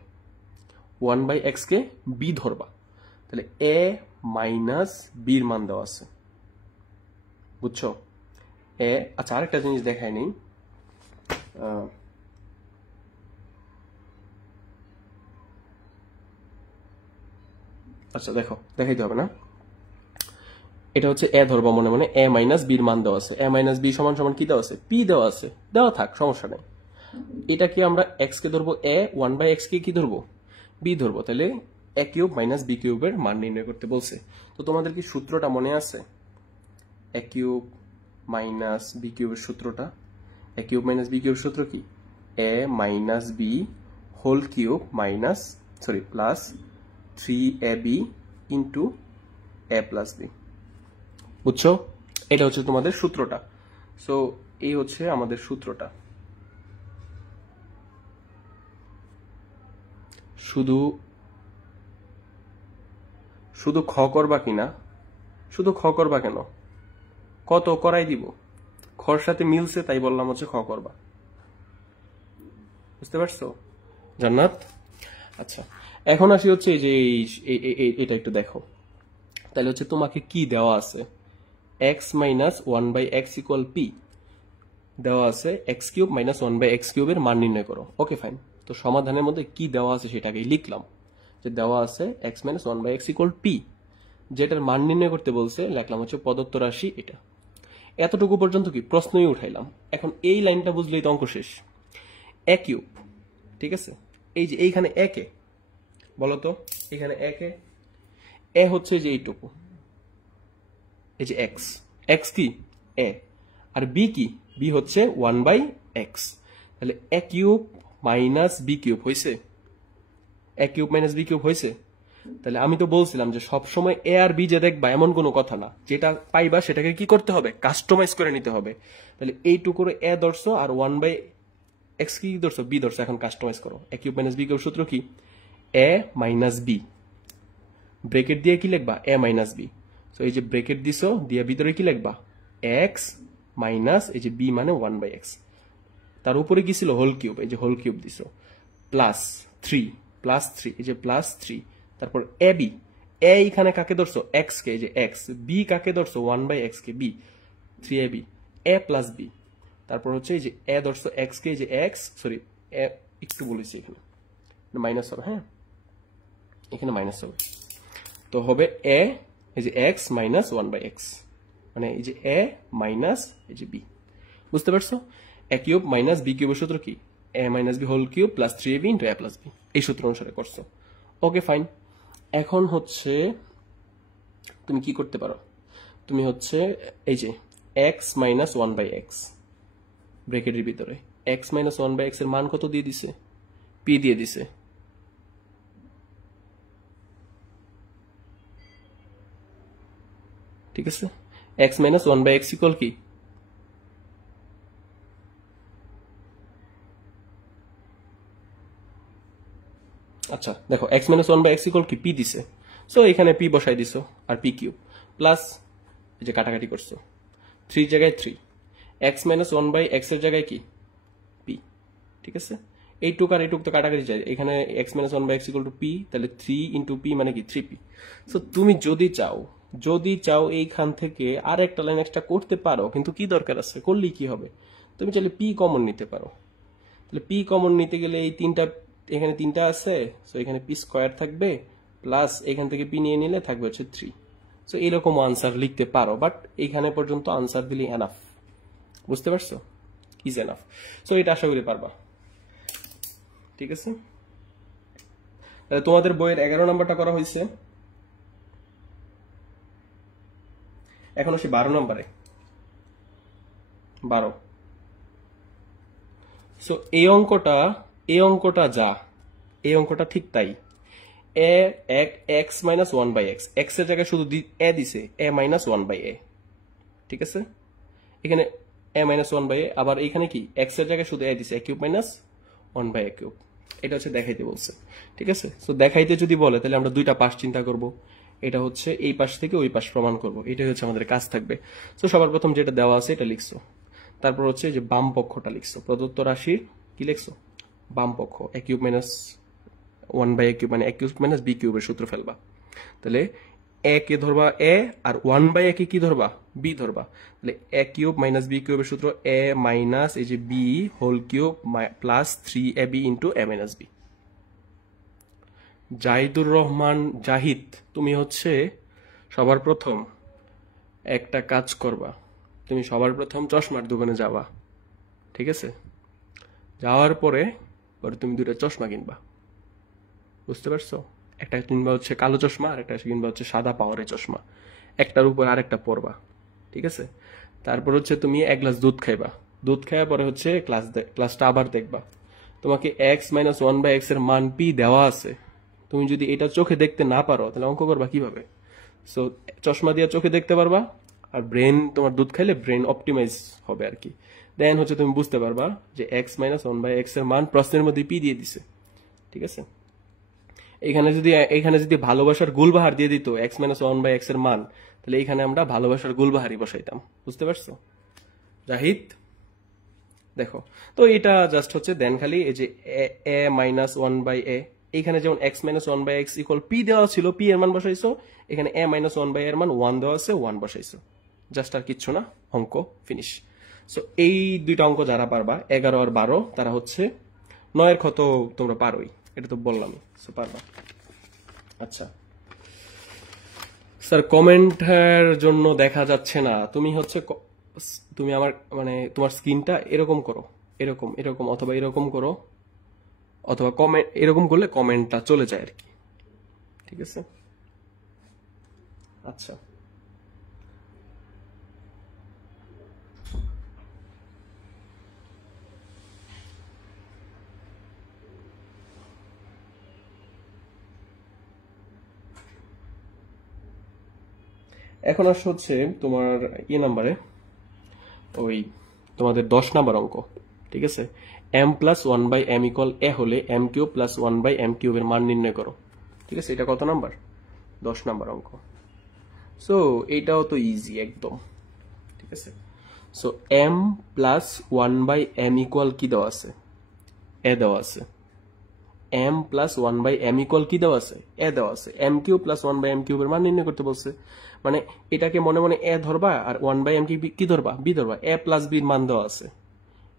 1/x কে বি ধরবা। তাহলে এ মাইনাস বির মান দেওয়া আছে, বুঝছো? আচ্ছা, আরেকটা জিনিস দেখায় নেই, আচ্ছা দেখো, দেখাইতে হবে না, এটা হচ্ছে এ ধরবা মনে মনে, এ মাইনাস বির মান দেওয়া আছে। এ মাইনাস বি সমান সমান কি দেওয়া আছে? পি দেওয়া আছে, দেওয়া থাক, সমস্যা নেই। এটাকে আমরা এক্স কে ধরবো এ, 1/x কে কি ধরবো? বি ধরবো। তাহলে এ কিউব মাইনাস বি কিউবের মান নির্ণয় করতে বলছে। তো তোমাদের কি সূত্রটা মনে আছে? এ কিউব মাইনাস বি কিউবের সূত্রটা, এ কিউব মাইনাস বি কিউবের সূত্র কি? এ minus B whole cube minus plus 3ab into এ প্লাস বি, বুঝছো? এটা হচ্ছে তোমাদের সূত্রটা। সো এই হচ্ছে আমাদের সূত্রটা। শুধু খ করবা কিনা? শুধু খ করবা কেন? কত করাই দিব, খর সাথে মিলছে তাই বললাম হচ্ছে খ করবা, বুঝতে পারছো জান্নাত? আচ্ছা, এখন আসি হচ্ছে যে এটা একটু দেখো। তাহলে হচ্ছে তোমাকে কি দেওয়া আছে? x minus 1/x equal P দেওয়া আছে, x কিউব মাইনাস 1/x কিউবের মান নির্ণয় করো। Okay fine. তো সমাধানের মধ্যে কি দেওয়া আছে সেটাকেই লিখলাম, যে দেওয়া আছে x minus 1/x equal P, যেটার মান নির্ণয় করতে বলছে, লিখলাম হচ্ছে প্রদত্ত রাশি এটা। এতটুকু পর্যন্ত কি প্রশ্নই উঠাইলাম। এখন এই লাইনটা বুঝলেই তো অঙ্ক শেষ। এ কিউব, ঠিক আছে? এই যে এইখানে একে বলতো, এখানে একে এ হচ্ছে যে এইটুকু, এই যে এক্স, এক্স কি? এ। আর বি কি? বি হচ্ছে 1/x। তাহলে a cube minus B cube হয়েছে, এ কিউব মাইনাস বি কিউব হয়েছে। তাহলে আমি তো বলছিলাম যে সবসময় এ আর বি যে দেখবা এমন কোনো কথা না, যেটা পাইবা সেটাকে কি করতে হবে? কাস্টমাইজ করে নিতে হবে। তাহলে এইটুকুর এ ধরছো আর 1/x কি ধরছো? বি ধরছো। এখন কাস্টমাইজ করো। এ কিউব মাইনাস বি কিউব সূত্র কি? এ মাইনাস বি, ব্রেকেট দিয়ে কি লিখবা? এ মাইনাস বি। তো এই যে ব্রেকেট দিছো, দিয়ে ভিতরে কি লিখবা? এক্স মাইনাস এই যে বি মানে 1/x, তার উপরে কি ছিল? হোল কিউব, এই যে হোল কিউব দিছো, প্লাস 3, এই যে প্লাস 3, তারপর এ বি, এ এখানে কাকে ধরছো? এক্স কে, এই যে এক্স। বি কাকে ধরছো? 1/x কে, বি, 3ab, এ প্লাস বি। তারপর হচ্ছে এই যে এ ধরছো এক্স কে, এই যে এক্স, এ একটু বলেছি এখানে মাইনাস হবে, হ্যাঁ এখানে মাইনাস হবে, তো হবে এ এই যে এক্স মাইনাস 1/x, মানে এই যে এ মাইনাস এই যে বি, বুঝতে পারছো? এ কিউব মাইনাস বি কিউবের সূত্র কি? এ minus B whole cube plus 3ab into এ প্লাস বি, এই সূত্র অনুসারে করছো। Okay fine. এখন হচ্ছে তুমি কি করতে পারো, তুমি হচ্ছে এই যে X minus one by X ব্র্যাকেটের ভিতরে X minus one by X এর মান কত দিয়ে দিছে? পি দিয়ে দিছে। ঠিক আছে, X minus one by X equal কি? আচ্ছা দেখো, X minus one by X equal কি? পি দিছে। সো এখানে পি বসাই দিছো আর পি কিউব প্লাস এই যে কাটাকাটি করছো, 3 জায়গায় 3, X minus one by X এর জায়গায় কি? পি। ঠিক আছে, এইটুক আর এইটুক তো কাটাকাটি যায়, এখানে X minus one by X equal to P, তাহলে 3 ইন্টু পি মানে কি? 3p। সো তুমি যদি চাও এইখান থেকে আর একটা লাইন এক্সট্রা করতে পারো, কিন্তু কি দরকার আছে? করলেই কি হবে? তুমি চাইলে পি কমন নিতে পারো। তাহলে পি কমন নিতে গেলে এই তিনটা, এখানে তিনটা আছে, সো এখানে পি স্কোয়ার থাকবে প্লাস এখান থেকে পি নিয়ে নিলে থাকবে হচ্ছে 3। সো এইরকম আনসার লিখতে পারো, বাট এইখানে পর্যন্ত আনসার দিলে এনাফ। বুঝতে পারছো? Is enough. সো এটা আশা করি পারবা। ঠিক আছে, তাহলে তোমাদের বইয়ের 11 নাম্বারটা করা হয়েছে, এখন আসি 12 নাম্বারে। 12। সো এই অঙ্কটা যা, এই অঙ্কটা ঠিক তাই। X minus one by x, x এর জায়গায় শুধু এ দিছে, a minus one by a. ঠিক আছে, এখানে a minus one by a, আবার এখানে কি? এক্স এর জায়গায় শুধু এ দিছে, a cube minus one by a cube. এটা হচ্ছে দেখাইতে বলছে। ঠিক আছে, সো দেখাইতে যদি বলে তাহলে আমরা দুইটা পাশ চিন্তা করব, এটা হচ্ছে এই পাশ থেকে ওই পাশ প্রমাণ করব, এটাই হচ্ছে আমাদের কাজ থাকবে। সো সবার প্রথম যেটা দেওয়া আছে এটা লিখছো, তারপর হচ্ছে যে বাম পক্ষটা লিখছো, প্রদত্ত রাশির কি লিখছো? বাম পক্ষ, a cube minus one by a cube মানে এ কিউব মাইনাস বি কিউবের সূত্র ফেলবা। তাহলে এ কে ধরবা এ, আর ওয়ান বাই এ কে কি ধরবা? বি ধরবা। তাহলে এ কিউব মাইনাস বি কিউবের সূত্র এ মাইনাস এই যে b whole cube plus 3ab into a minus b. Jahidur Rahman Jahid, তুমি হচ্ছে সবার প্রথম একটা কাজ করবা, তুমি সবার প্রথম চশমার দোকানে যাবা। ঠিক আছে, যাওয়ার পরে তুমি দুইটা চশমা কিনবা। বুঝতে পারছো? একটা কিনবা হচ্ছে কালো চশমা, আর একটা কিনবা হচ্ছে সাদা পাওয়ারের চশমা, একটার উপর আরেকটা পরবা। ঠিক আছে, তারপর হচ্ছে তুমি এক গ্লাস দুধ খাইবা, দুধ খাওয়ার পরে হচ্ছে ক্লাসটা আবার দেখবা। তোমাকে X minus one by X এর মান পি দেওয়া আছে, তুমি যদি এটা চোখে দেখতে না পারো তাহলে অঙ্ক করবা কিভাবে? সো চশমা দিয়ে চোখে দেখতে পারবা, আর ব্রেন, তোমার দুধ খাইলে ব্রেন অপটিমাইজ হবে আর কি। দেন হচ্ছে তুমি বুঝতে পারবা যে X minus one by X এর মান প্রশ্নের মধ্যে পি দিয়ে দিছে। ঠিক আছে, এখানে যদি ভালোবাসার গুলবাহার দিয়ে দিত X minus one by X এর মান, তাহলে এখানে আমরা ভালোবাসার গুলবাহারই বসাইতাম। বুঝতে পারছো জাহিদ? দেখো, তো এটা জাস্ট হচ্ছে দেন খালি এই যে A minus one by A, এখানে যেমন X minus one by X equal P দেওয়া ছিল, পি এর মান বসাইছো, এখানে এ মাইনাস ওয়ান বাই এর মান 1 দেওয়া আছে, 1 বসাইছো, জাস্ট আর কিচ্ছু না, অঙ্ক ফিনিশ। সো এই দুইটা অঙ্ক যারা পারবা 11 আর 12, তারা হচ্ছে 9 এর ক্ষত তোমরা পারোই, এটা তো বললামই, সো পারবা। আচ্ছা স্যার, কমেন্টের জন্য দেখা যাচ্ছে না, তুমি হচ্ছে তুমি আমার মানে তোমার স্ক্রিনটা এরকম করো, এরকম এরকম অথবা এরকম করো, অথবা কমেন্ট এরকম করলে কমেন্টটা চলে যায় আর কি। ঠিক আছে, আচ্ছা এখন আসছে হচ্ছে তোমার নাম্বারে ওই তোমাদের 10 নাম্বার অঙ্ক। ঠিক আছে, M plus one by M equal a হলে m cube plus one by M কিউবের মান নির্ণয় করো। ঠিক আছে, এটা কত নাম্বার? 10 নাম্বার অঙ্ক। সো এইটাও তো ইজি একদম। ঠিক আছে, so M plus one by M equal কি দেওয়া আছে? এ দেওয়া আছে। M plus one by M equal কি দেওয়া আছে? এ দেওয়া আছে। M cube plus one by M কিউবের মান নির্ণয় করতে বলছে, মানে এটাকে মনে মনে এ ধরবা আর ওয়ান বাই এম কি ধরবা? বি ধরবা। এ প্লাস বির মান দেওয়া আছে,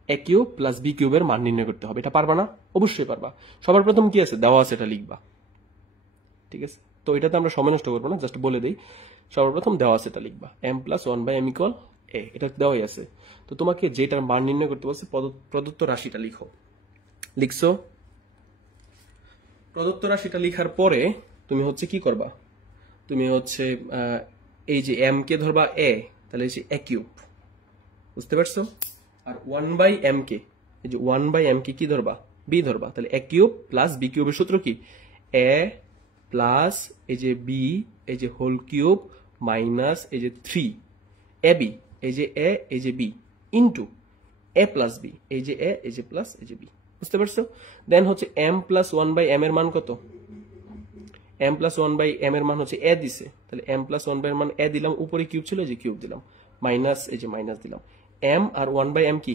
এ কিউব প্লাস বি কিউবের মান নির্ণয় করতে হবে। এটা পারবা না? অবশ্যই পারবা। সবার প্রথম কি আছে দেওয়া আছে, এটা লিখবা। ঠিক আছে, তো এটাতে আমরা সময় নষ্ট করবো না, জাস্ট বলে দিই। সর্বপ্রথম দেওয়া আছে এটা লিখবা, m plus 1/m equal a, এটা দেওয়াই আছে। তো তোমাকে যেটার মান নির্ণয় করতে বলছে প্রদত্ত রাশিটা লিখো। লিখছো? প্রদত্ত রাশিটা লিখার পরে তুমি হচ্ছে কি করবা, তুমি হচ্ছে এই যে m কে ধরবা a, তাহলে এই যে a কিউব, বুঝতে পারছো? আর 1/m কে, এই যে 1/m কে কি ধরবা, b ধরবা, তাহলে a কিউব প্লাস b কিউবের সূত্র কি, a প্লাস এই যে b, এই যে হোল কিউব মাইনাস এই যে 3ab, এই যে a এই যে b into a plus b, এই যে a এই যে প্লাস এই যে b, বুঝতে পারছো? দেন হচ্ছে m প্লাস 1/m এর মান কত, m প্লাস 1/m এর মান হচ্ছে a দিছে, তাহলে m প্লাস 1/m এর মান a দিলাম, উপরে কিউব ছিল, এই যে কিউব দিলাম, মাইনাস এই যে মাইনাস দিলাম, m আর 1/m কি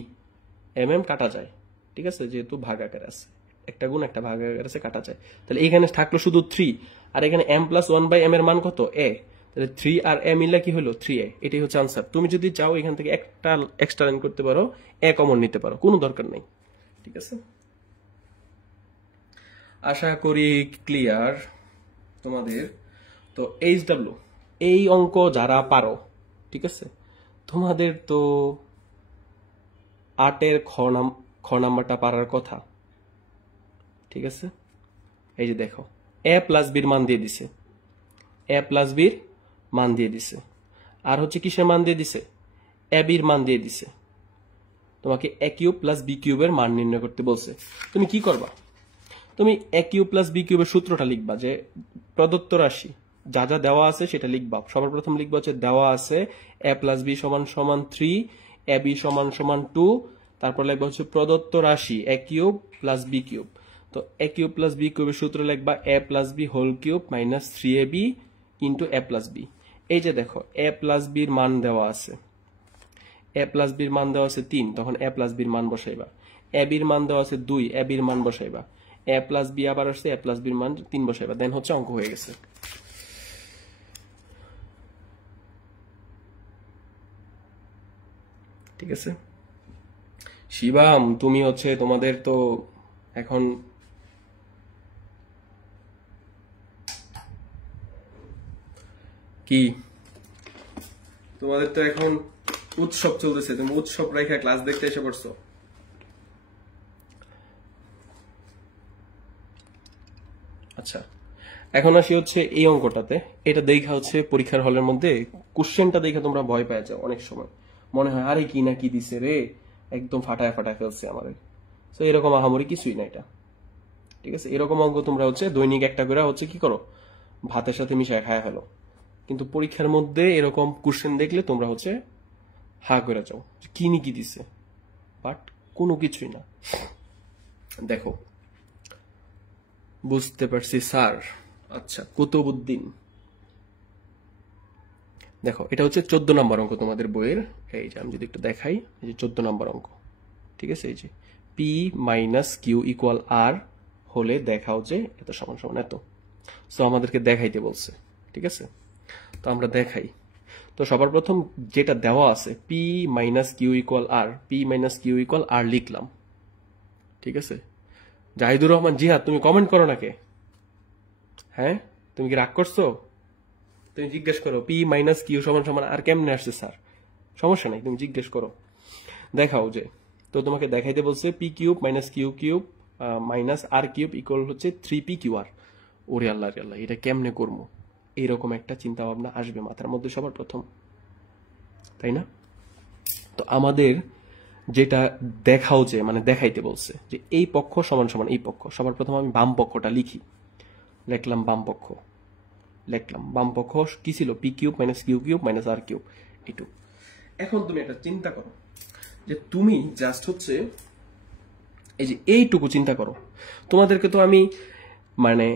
mm কাটা যায়, ঠিক আছে, যেহেতু ভাগ আকারে আছে, একটা গুণ একটা ভাগ আকারে আছে, কাটা যায়। তাহলে এখানে থাকলো শুধু 3, আর এখানে m প্লাস 1/m এর মান কত, a, তাহলে 3 আর a মিললে কি হলো 3a, এটাই হচ্ছে আনসার। তুমি যদি চাও এখান থেকে একটা এক্সট্রা লাইন করতে পারো, a কমন নিতে পারো, কোনো দরকার নেই, ঠিক আছে? আশা করি ক্লিয়ার তোমাদের। তো HW এই অঙ্ক যারা পারো, ঠিক আছে, তোমাদের তো 8-এর খ নাম্বারটা পারার কথা, ঠিক আছে? এই যে দেখো a প্লাস বির মান দিয়ে দিছে, a প্লাস বির মান দিয়ে দিছে, আর হচ্ছে কিসের মান দিয়ে দিছে, a বির মান দিয়ে দিছে। তোমাকে a কিউব প্লাস b কিউবের মান নির্ণয় করতে বলছে। তুমি কি করবা, তুমি a কিউব প্লাস b কিউবের সূত্রটা লিখবা, যে প্রদত্ত রাশি যা যা দেওয়া আছে সেটা লিখবা। সবার প্রথম লিখবা হচ্ছে দেওয়া আছে a প্লাস b সমান সমান 3, ab সমান সমান 2, তারপর লিখবা হচ্ছে প্রদত্ত রাশি a cube plus b cube. তো a কিউব প্লাস b কিউবের সূত্র লিখবা a plus b whole cube minus 3ab into a plus b। এই যে দেখো a প্লাস b এর মান দেওয়া আছে, a প্লাস b এর মান দেওয়া আছে 3, তখন a প্লাস b এর মান বসাইবা। ab এর মান দেওয়া আছে 2, ab এর মান বসাইবা। a প্লাস b আবার আসছে, a প্লাস b এর মান 3 বসাইবা, দেন হচ্ছে অঙ্ক হয়ে গেছে। ঠিক আছে শিবাম, তুমি হচ্ছে তোমাদের তো এখন কি, তোমাদের তো এখন উৎসব চলতেছে, তুমি উৎসব রেখা ক্লাস দেখতে এসে পড়ছো। আচ্ছা, এখন আসি হচ্ছে এই অঙ্কটাতে। এটা দেখা হচ্ছে পরীক্ষার হলের মধ্যে কোশ্চেনটা দেখে তোমরা ভয় পেয়ে যাও, অনেক সময় মনে হয় আরে কি না কি দিছে রে, একদম ফাটায় ফাটায় ফেলছে আমাদের। তো এরকম আহামরি কিছুই না এটা, ঠিক আছে? এরকম অঙ্ক তোমরা হচ্ছে দৈনিক একটা করে হচ্ছে কি করো, ভাতের সাথে মিশায় খায় ফেলো, কিন্তু পরীক্ষার মধ্যে এরকম কোশ্চেন দেখলে তোমরা হচ্ছে হা করে যাও কি নি কি দিছে, বাট কোনো কিছুই না। দেখো বুঝতে পারছি স্যার। আচ্ছা কুতুবউদ্দিন, দেখো এটা হচ্ছে 14 নম্বর অঙ্ক তোমাদের বইয়ের। এই যে আমি যদি একটু দেখাই, এই যে 14 নম্বর অঙ্ক, ঠিক আছে? এই যে পি মাইনাস কিউ ইকুয়াল আর হলে দেখাও যে এত সমান সমান এত। সো আমাদেরকে দেখাইতে বলছে, ঠিক আছে? তো আমরা দেখাই। তো সবার প্রথম যেটা দেওয়া আছে পি মাইনাস কিউ ইকুয়াল আর, পি মাইনাস কিউ ইকুয়াল আর লিখলাম, ঠিক আছে? জাহিদুর রহমান জিহাদ, তুমি কমেন্ট করো না কে? হ্যাঁ, তুমি কি রাগ করছো? তুমি জিজ্ঞেস করো পি মাইনাস কিউ সমান সমান আর কেমনে আসছে স্যার, সমস্যা নাই, তুমি জিজ্ঞেস করো, দেখাও যে। তো তোমাকে দেখাইতে বলছে p cube minus Q cube minus r cube equal হচ্ছে 3p কিউ আর। ওরে আল্লাহ রে আল্লাহ, এটা কেমনে করবো? এইরকম একটা চিন্তা ভাবনা আসবে মাথার মধ্যে সবার প্রথম, তাই না? তো আমাদের যেটা দেখাও যে মানে দেখাইতে বলছে যে এই পক্ষ সমান সমান এই পক্ষ, সবার প্রথম আমি বাম পক্ষটা লিখি, লিখলাম বাম পক্ষ, লিখলাম বাম পক্ষ কি ছিল, p cube minus Q cube minus r cube, এইটুকু। এখন তুমি একটা চিন্তা করো যে তুমি জাস্ট হচ্ছে এই যে এইটুকু চিন্তা করো। তোমাদেরকে তো আমি মানে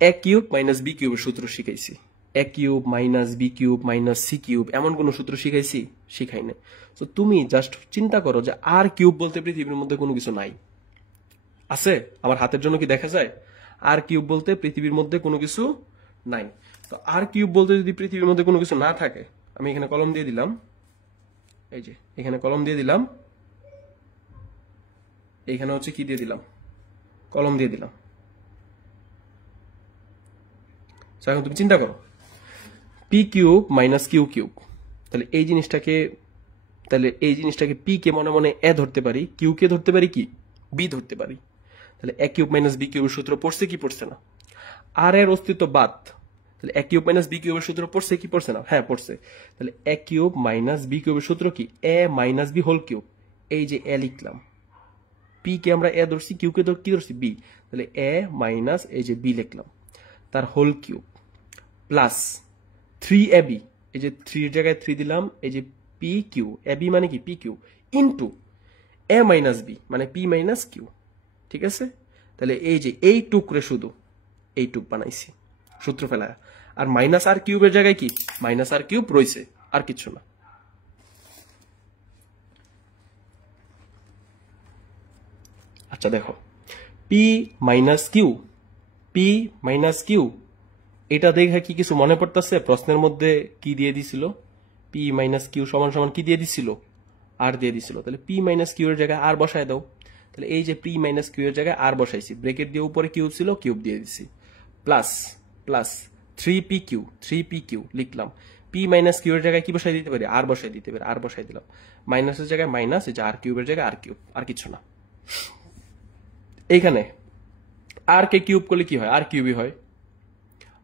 এ কিউব মাইনাস বি কিউবের সূত্র শিখাইছি, a cube minus B cube minus c cube, এমন কোন সূত্র শিখাইছি? শিখাই না। তো তুমি জাস্ট চিন্তা করো যে আর কিউব বলতে পৃথিবীর মধ্যে কোনো কিছু নাই, আছে? আমার হাতের জন্য কি দেখা যায়? আর কিউব বলতে পৃথিবীর মধ্যে কোনো কিছু নাই। তো আর কিউব বলতে যদি পৃথিবীর মধ্যে কোনো কিছু না থাকে, আমি এখানে কলম দিয়ে দিলাম, এই যে এখানে কলম দিয়ে দিলাম, এইখানে হচ্ছে কি দিয়ে দিলাম, কলম দিয়ে দিলাম। এখন তুমি চিন্তা করো P cube minus Q cube. তাহলে এই জিনিসটাকে পি কে মনে মনে এ ধরতে পারি, কিউ কে ধরতে পারি কি বি ধরতে পারি। তাহলে এ কিউব মাইনাস বি কিউবের সূত্র পড়ছে কি পড়ছে না? আর এর অস্তিত্ব বাদ। তাহলে এ কিউব মাইনাস বি কিউবের সূত্র পড়ছে কি পড়ছে না? হ্যাঁ পড়ছে। তাহলে এ কিউব মাইনাস বি কিউবের সূত্র কি? এ মাইনাস বি হোল কিউব। এই যে এ লিখলাম, পি কে আমরা এ ধরছি, কিউ কে কি ধরছি বি। তাহলে এ মাইনাস এই যে বি লিখলাম, তার হোল কিউব প্লাস 3ab, এই যে 3 এর জায়গায় 3 দিলাম, এই যে পি কিউ, ab মানে কি P Q, into a minus B মানে পি মাইনাস কিউ। ঠিক আছে? তাহলে এই যে এই টুকরে শুধু এই টুক বানাইছি সূত্র ফেলায়, আর মাইনাস আর কিউবের জায়গায় কি মাইনাস আর কিউব রয়েছে, আর কিছু না। আচ্ছা দেখো, পি মাইনাস কিউ, এটা দেখে কি কিছু মনে পড়তেছে? প্রশ্নের মধ্যে কি দিয়ে দিছিল? পি মাইনাস কিউ সমান সমান কি দিয়ে দিছিল? আর দিয়ে দিছিল। তাহলে পি মাইনাস কিউ এর জায়গায় আর বসায় দাও। তাহলে এই যে পি মাইনাস কিউ এর জায়গায় আর বসাইছি, ব্রেকেট দিয়ে উপরে কিউব ছিল, কিউব দিয়ে দিছি, প্লাস প্লাস 3pq লিখলাম। পি মাইনাস কিউ এর জায়গায় কি বসাই দিতে পারি? আর বসাই দিতে পারি, আর বসাই দিলাম। মাইনাসের জায়গায় মাইনাস, এই যে আর কিউবের জায়গায় আর কিউব, আর কিছু না। এইখানে আর কে কিউব করলে কি হয়? আর কিউবই হয়,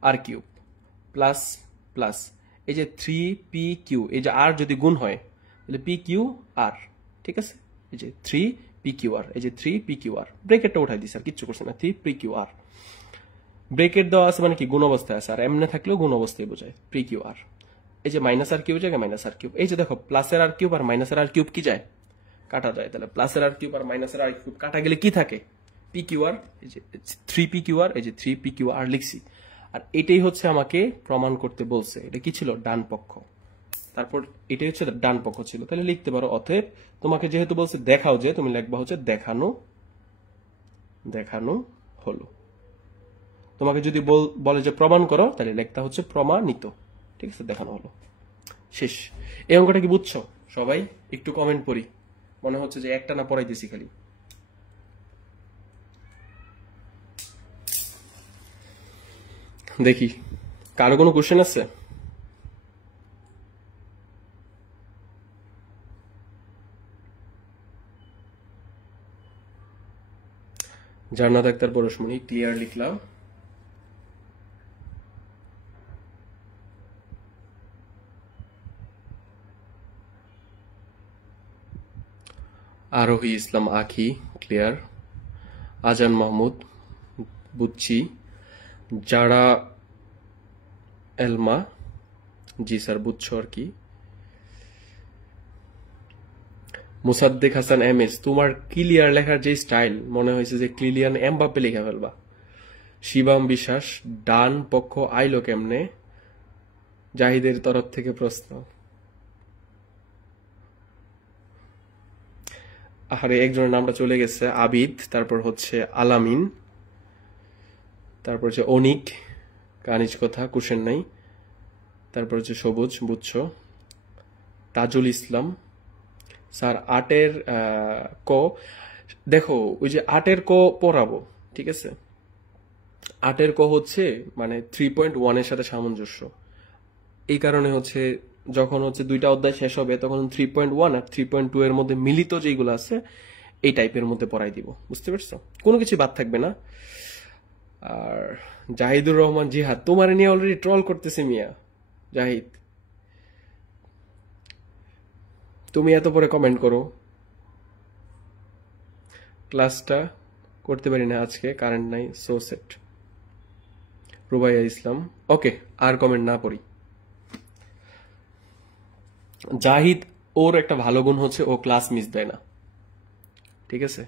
আর কিউব প্লাস প্লাস এই যে 3pq, এই যে আর যদি গুণ হয় তাহলে পি কিউ আর। ঠিক আছে? এই যে 3pqr, এই যে 3pqr, ব্রেকেটটা উঠাই দিছে, আর কিচ্ছু করছে না, 3pqr। ব্রেকেট দেওয়া আছে মানে কি গুণ অবস্থায় আছে, আর এমনি থাকলেও গুণ অবস্থায় বোঝায় pqr। এই যে মাইনাস আর কিউব জায়গায় মাইনাস আর কিউব। এই যে দেখো, প্লাসের আর কিউব আর মাইনাসের আর কিউব কি যায়? কাটা যায়। তাহলে প্লাসের আর কিউব আর মাইনাসের আর কিউব কাটা গেলে কি থাকে? pqr, এই যে 3pqr, এই যে 3pqr লিখছি। আর এটাই হচ্ছে আমাকে প্রমাণ করতে বলছে। এটা কি ছিল? ডান পক্ষ। তারপর এটাই হচ্ছে ডান পক্ষ ছিল। তাহলে লিখতে পারো, অতএব তোমাকে যেহেতু বলছে দেখাও, যে তুমি লিখবা হচ্ছে দেখানো হলো। তোমাকে যদি বলে যে প্রমাণ করো, তাহলে লেখতা হচ্ছে প্রমাণিত। ঠিক আছে? দেখানো হলো, শেষ। এই অঙ্কটা কি বুঝছো সবাই? একটু কমেন্ট পড়ি, মনে হচ্ছে যে একটা না পড়াইতেছি খালি। দেখি কারো কোনো কোশ্চেন আছে? জান্নাত আক্তার পরশমণি, ক্লিয়ার লিখলাম। আরোহী ইসলাম আখি, ক্লিয়ার। আজান মাহমুদ, বুঝছি। যারা এলমা, জি স্যার বুঝছো আর কি। মুসাদ্দেক হাসান এম এস, তোমার ক্লিয়ার লেখার যে স্টাইল, মনে হয়েছে যে ক্লিলিয়ান এমবাপ্পে লেখা ফেলবা। শিবাম বিশ্বাস, ডান পক্ষ আইলো কেমনে? জাহিদের তরফ থেকে প্রশ্ন। আরে একজনের নামটা চলে গেছে, আবিদ, তারপর হচ্ছে আলামিন, তারপর হচ্ছে অনিক, কানিজ কথা, কুশেন নাই, তারপর হচ্ছে সবুজ, বুঝছো। তাজুল ইসলাম স্যার, আটের ক, দেখো ওই যে আটের ক পড়াবো, ঠিক আছে? আটের ক হচ্ছে মানে 3.1 এর সাথে সামঞ্জস্য। এই কারণে হচ্ছে যখন হচ্ছে দুইটা অধ্যায় শেষ হবে, তখন 3.1 আর 3.2 এর মধ্যে মিলিত যেগুলো আছে এই টাইপের মধ্যে পড়াই দিব, বুঝতে পারছো? কোনো কিছু বাদ থাকবে না। আর জাহিদুর রহমান জিহাদ, তোমার নিয়ে অলরেডি ট্রল করতেছে মিয়া। জাহিদ, তুমি এত পরে কমেন্ট করো। ক্লাসটা করতে পারি না আজকে, কারেন্ট নাই, সো সেট। রুবাইয়া ইসলাম, ওকে, আর কমেন্ট না পড়ি। জাহিদ, ওর একটা ভালো গুণ হচ্ছে ও ক্লাস মিস দেয় না, ঠিক আছে?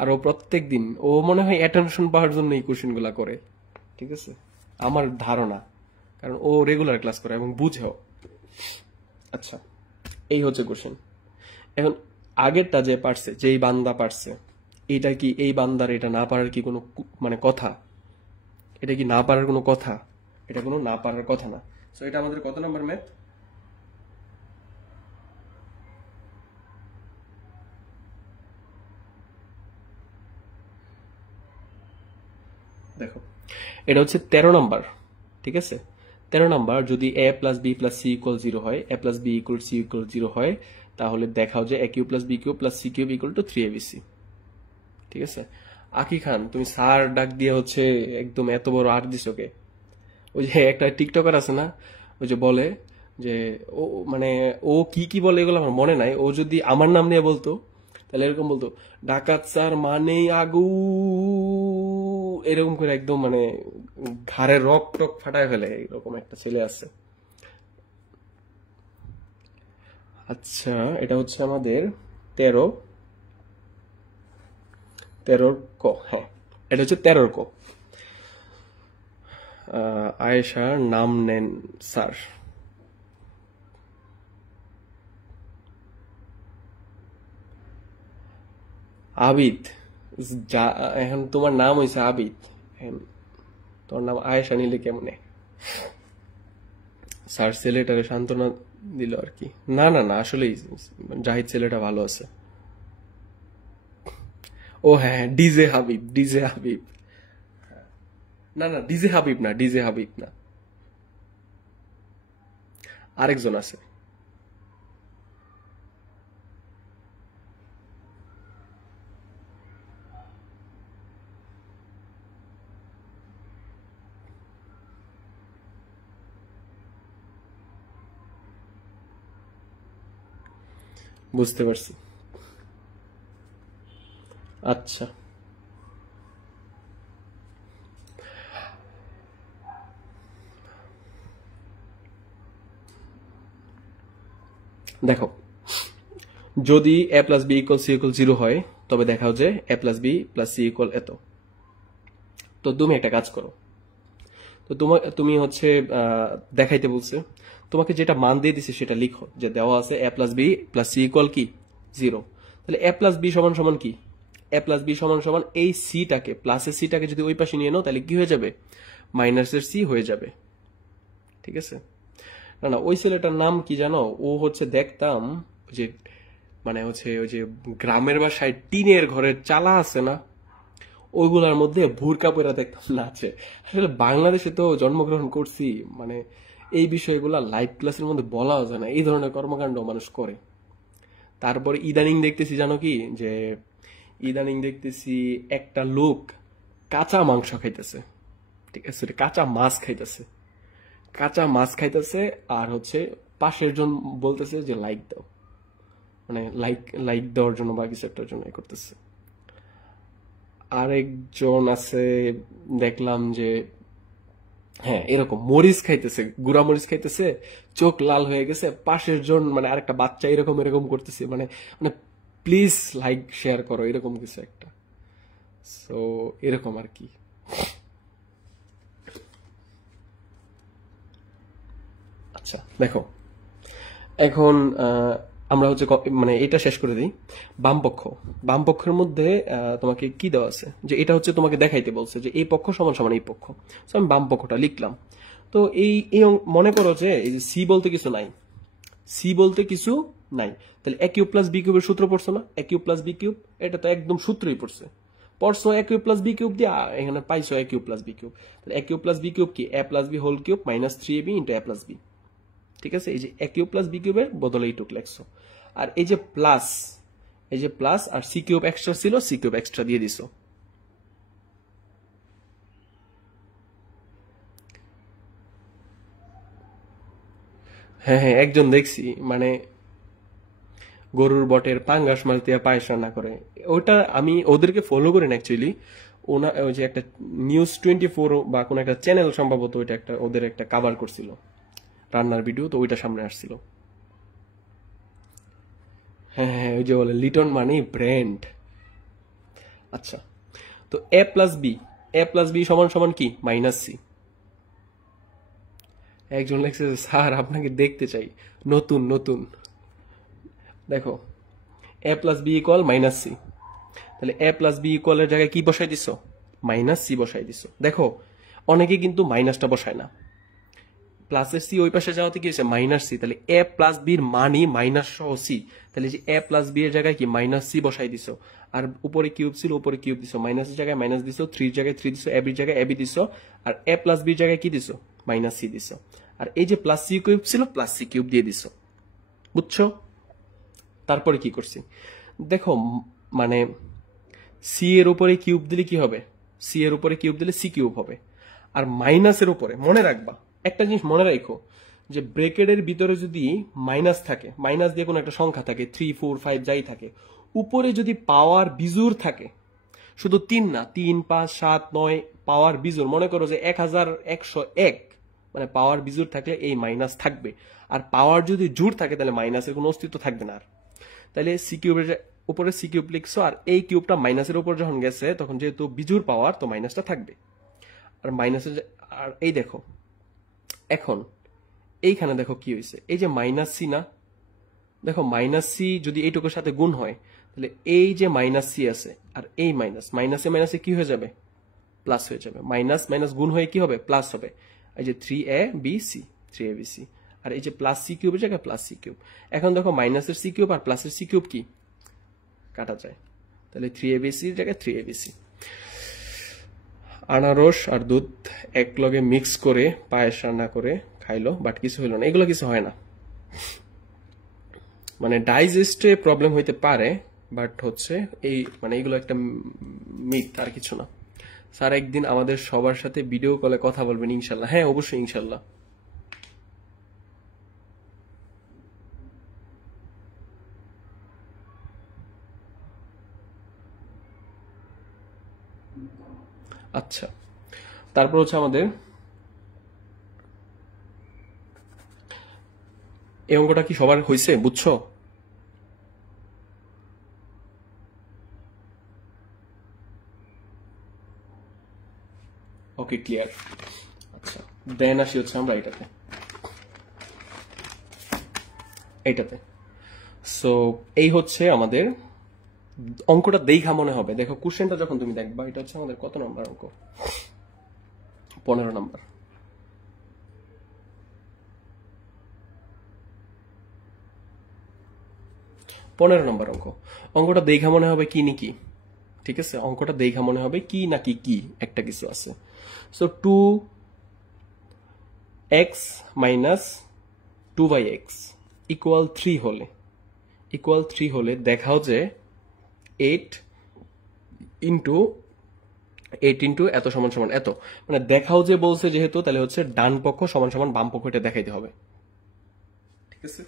আর ও প্রত্যেক দিন, ও মনে হয় অ্যাটেনশন পাওয়ার জন্য এই কোশ্চেন গুলা করে, ঠিক আছে? আমার ধারণা, কারণ ও রেগুলার ক্লাস করে এবং বুঝেও। আচ্ছা, এই হচ্ছে কোশ্চেন। এখন আগেরটা যে পারছে, যেই বান্দা পারছে, এটা কি এই বান্দার এটা না পারার কি কোনো মানে কথা? এটা কি না পারার কোনো কথা? এটা কোনো না পারার কথা না। সো এটা আমাদের কত নাম্বার ম্যাথ? দেখো, এটা হচ্ছে 13 নাম্বার, ঠিক আছে? 13 নাম্বার, যদি a plus B plus C equal 0 হয়, a plus B equal C equal 0 হয়, তাহলে দেখাও যে a cube plus B cube plus C cube equal to 3abc। ঠিক আছে? আকি খান, তুমি স্যার ডাক দিয়ে হচ্ছে একদম এত বড় আর দিছো কে? ওই যে একটা টিকটকার আছে না, ওই যে বলে যে ও মানে ও কি কি বলে এগুলো আমার মনে নাই, ও যদি আমার নাম নিয়ে বলতো তাহলে এরকম বলতো, ডাকাত স্যার মানেই আগু, এরকম করে একদম মানে ঘাড়ে রক টক ফাটায় ফেলে, এরকম একটা ছেলে আছে। আচ্ছা, এটা হচ্ছে আমাদের 13 ক। হ্যাঁ, এটা হচ্ছে 13 ক। আয়েশার নাম নেন স্যার। আবিদ, এখন তোমার নাম হয়েছে আবিদ, এখন তোর নাম আয়েশা নিলে কেমনে? স্যার ছেলেটারে সান্ত্বনা দিল আর কি। না না না, আসলেই জাহিদ ছেলেটা ভালো আছে। ও হ্যাঁ, ডিজে হাবিব, ডিজে হাবিব। না না, ডিজে হাবিব না, ডিজে হাবিব না, আরেকজন আছে। বুঝতে পারছি। আচ্ছা, দেখো, যদি a plus B equal C equal 0 হয়, তবে দেখাও যে a plus B plus C equal এত। তো তুমি একটা কাজ করো, তো তুমি হচ্ছে দেখাইতে বলছে, তোমাকে যেটা মান দিয়ে দিছে সেটা লিখো, যে দেওয়া আছে a plus B plus C equal কি 0। তাহলে a প্লাস বি সমান সমান কি? a প্লাস বি সমান সমান এই সিটাকে, প্লাসের সিটাকে যদি ওই পাশে নিয়ে নাও তাহলে কি হয়ে যাবে? মাইনাসের সি হয়ে যাবে। ঠিক আছে? না না, ওই ছেলেটার নাম কি জানো? ও হচ্ছে দেখতাম যে মানে হচ্ছে ওই যে গ্রামের বাসায় টিনের ঘরের চালা আছে না, ওইগুলার মধ্যে ভুরকা পরা দেখতাম নাচে। আসলে বাংলাদেশে তো জন্মগ্রহণ করছি, মানে এই বিষয়গুলা লাইভ ক্লাসের মধ্যে বলাও যায় না, এই ধরনের কর্মকাণ্ড মানুষ করে। তারপরে ইদানিং দেখতেছি জানো কি, যে ইদানিং দেখতেছি একটা লোক কাঁচা মাংস খাইতেছে, ঠিক আছে, কাঁচা মাছ খাইতেছে, কাঁচা মাছ খাইতেছে, আর হচ্ছে পাশের জন বলতেছে যে লাইক দাও, মানে লাইক লাইক দেওয়ার জন্য বা কিছু একটার জন্য করতেছে। আরেকজন আছে দেখলাম যে হ্যাঁ এরকম মরিচ খাইতেছে, গুড়া মরিচ খাইতেছে, চোখ লাল হয়ে গেছে, পাশের জন মানে আরেকটা বাচ্চা এরকম এরকম করতেছে, মানে মানে প্লিজ লাইক শেয়ার করো, এরকম কিছু একটা। সো এরকম আর কি। আচ্ছা দেখো, এখন আমরা হচ্ছে মানে এটা শেষ করে দিই। বামপক্ষ, বামপক্ষের মধ্যে তোমাকে কি দেওয়া আছে, যে এটা হচ্ছে তোমাকে দেখাইতে বলছে যে এই পক্ষ সমান সমান এই পক্ষ। তো আমি বামপক্ষটা লিখলাম। তো এই এই মনে করো যে এই যে সি বলতে কিছু নাই, সি বলতে কিছু নাই, তাহলে এ কিউব প্লাস বি কিউবের সূত্র পড়ছো না, a cube plus B cube, এটা তো একদম সূত্রই পড়ছে, পড়ছো a cube plus B cube দিয়ে, এখানে পাইছো a cube plus B cube. তাহলে a cube plus B cube কি? এ plus B whole cube minus 3ab into এ প্লাস বি। ঠিক আছে? এই যে এ কিউব প্লাস বি কিউবের বদলে এইটুক লেখছো, আর এই যে প্লাস, এই যে প্লাস আর সি কিউব এক্সট্রা ছিল, সি কিউব এক্সট্রা দিয়ে দিছো। হ্যাঁ হ্যাঁ, একজন দেখছি মানে গরুর বটের পাঙ্গাস মাছ দিয়ে পায়েস রান্না করে, ওটা আমি ওদেরকে ফলো করি না অ্যাকচুয়ালি। ওনা ওই যে একটা নিউজ 24 বা কোন একটা চ্যানেল সম্ভবত ওইটা একটা ওদের একটা কাভার করছিল রান্নার ভিডিও, তো ওইটা সামনে আসছিল। হ্যাঁ হ্যাঁ, ওই যে বলে লিটন মানে ব্র্যান্ড। আচ্ছা, তো A plus B, A plus B সমান সমান কি? Minus C. একজন লেখছে যে, স্যার আপনাকে দেখতে চাই, নতুন নতুন। দেখো, a plus B equal minus C, তাহলে এ প্লাস বি ইকুয়ালের জায়গায় কি বসাই দিছো? মাইনাস সি বসাই দিছো। দেখো, অনেকে কিন্তু মাইনাসটা বসায় না, প্লাসের সি ওই পাশে যাওয়াতে কি হয়েছে? Minus C. তাহলে এ প্লাস বির মানই মাইনাস সহ সি, তাহলে যে এ প্লাস বি এর জায়গায় কি মাইনাস সি বসাই দিছো, আর উপরে কিউব ছিল উপরে কিউব দিছো, মাইনাসের জায়গায় মাইনাস দিছো, 3 এর জায়গায় 3 দিছো, এ বির জায়গায় এবি দিছো, আর এ প্লাস বির জায়গায় কি দিছো? মাইনাস সি দিছো, আর এই যে প্লাস সি কিউব ছিল প্লাস সি কিউব দিয়ে দিছো, বুঝছো? তারপরে কি করছি দেখো, মানে সি এর উপরে কিউব দিলে কি হবে, সি এর উপরে কিউব দিলে সি কিউব হবে। আর মাইনাসের উপরে মনে রাখবা একটা জিনিস, মনে রাখো যে ব্রেকেটের ভিতরে যদি মাইনাস থাকে, মাইনাস দিয়ে কোনো একটা সংখ্যা থাকে 3 4 5 যাই থাকে, উপরে যদি পাওয়ার বিজুর থাকে, শুধু 3 না, 3 5 7 9 পাওয়ার বিজুর, মনে করো যে 1101, মানে পাওয়ার বিজুর থাকলে এই মাইনাস থাকবে। আর পাওয়ার যদি জোর থাকে তাহলে মাইনাসের কোনো অস্তিত্ব থাকবে না। আর তাহলে সি কিউবের উপরে সি কিউব লিখছো, আর এই কিউবটা মাইনাসের উপর যখন গেছে তখন যেহেতু বিজুর পাওয়ার, তো মাইনাসটা থাকবে। আর মাইনাসের, আর এই দেখো এখন এইখানে দেখো কি হয়েছে, এই যে মাইনাস সি না, দেখো মাইনাস সি যদি এইটুকুর সাথে গুণ হয় তাহলে এই যে মাইনাস সি আছে আর এই মাইনাস, মাইনাসে মাইনাসে কি হয়ে যাবে, প্লাস হয়ে যাবে। মাইনাস মাইনাস গুণ হয়ে কি হবে, প্লাস হবে। এই যে 3abc, 3abc, আর এই যে প্লাস সি কিউবের জায়গায় প্লাস সি কিউব। এখন দেখো মাইনাসের সি কিউব আর প্লাসের সি কিউব কি কাটা যায়, তাহলে 3abc এর জায়গায় 3abc। আনারস আর দুধ এক লগে মিক্স করে পায়েস রান্না করে খাইলো, বাট কিছু হইলো না, এগুলো কিছু হয় না। মানে ডাইজেস্টে প্রবলেম হইতে পারে, বাট হচ্ছে এই মানে এগুলো একটা মিথ, আর কিছু না। স্যার একদিন আমাদের সবার সাথে ভিডিও কলে কথা বলবেন ইনশাল্লাহ? হ্যাঁ অবশ্যই ইনশাল্লাহ। আচ্ছা, তারপর হচ্ছে আমাদের এই অঙ্কটা কি সবার হয়েছে, বুঝছো? ওকে, ক্লিয়ার। আচ্ছা, দেন আসি হচ্ছে আমরা এইটাতে। সো এই হচ্ছে আমাদের অঙ্কটা দেখা মনে হবে। দেখো কোশ্চেনটা যখন তুমি দেখবা, এটা হচ্ছে আমাদের কত নম্বর অঙ্ক, 15 নম্বর। অঙ্কটা দেখা মনে হবে কি নাকি, ঠিক আছে? অঙ্কটা দেখা মনে হবে কি নাকি কি একটা কিছু আছে। So 2x minus 2/x equal 3 হলে দেখাও যে 8 ইন্টু এত সমান সমান এত, মানে দেখাও যে বলছে যেহেতু, তাহলে হচ্ছে ডান পক্ষ সমান সমান বাম পক্ষ, এটা দেখাইতে হবে, ঠিক আছে?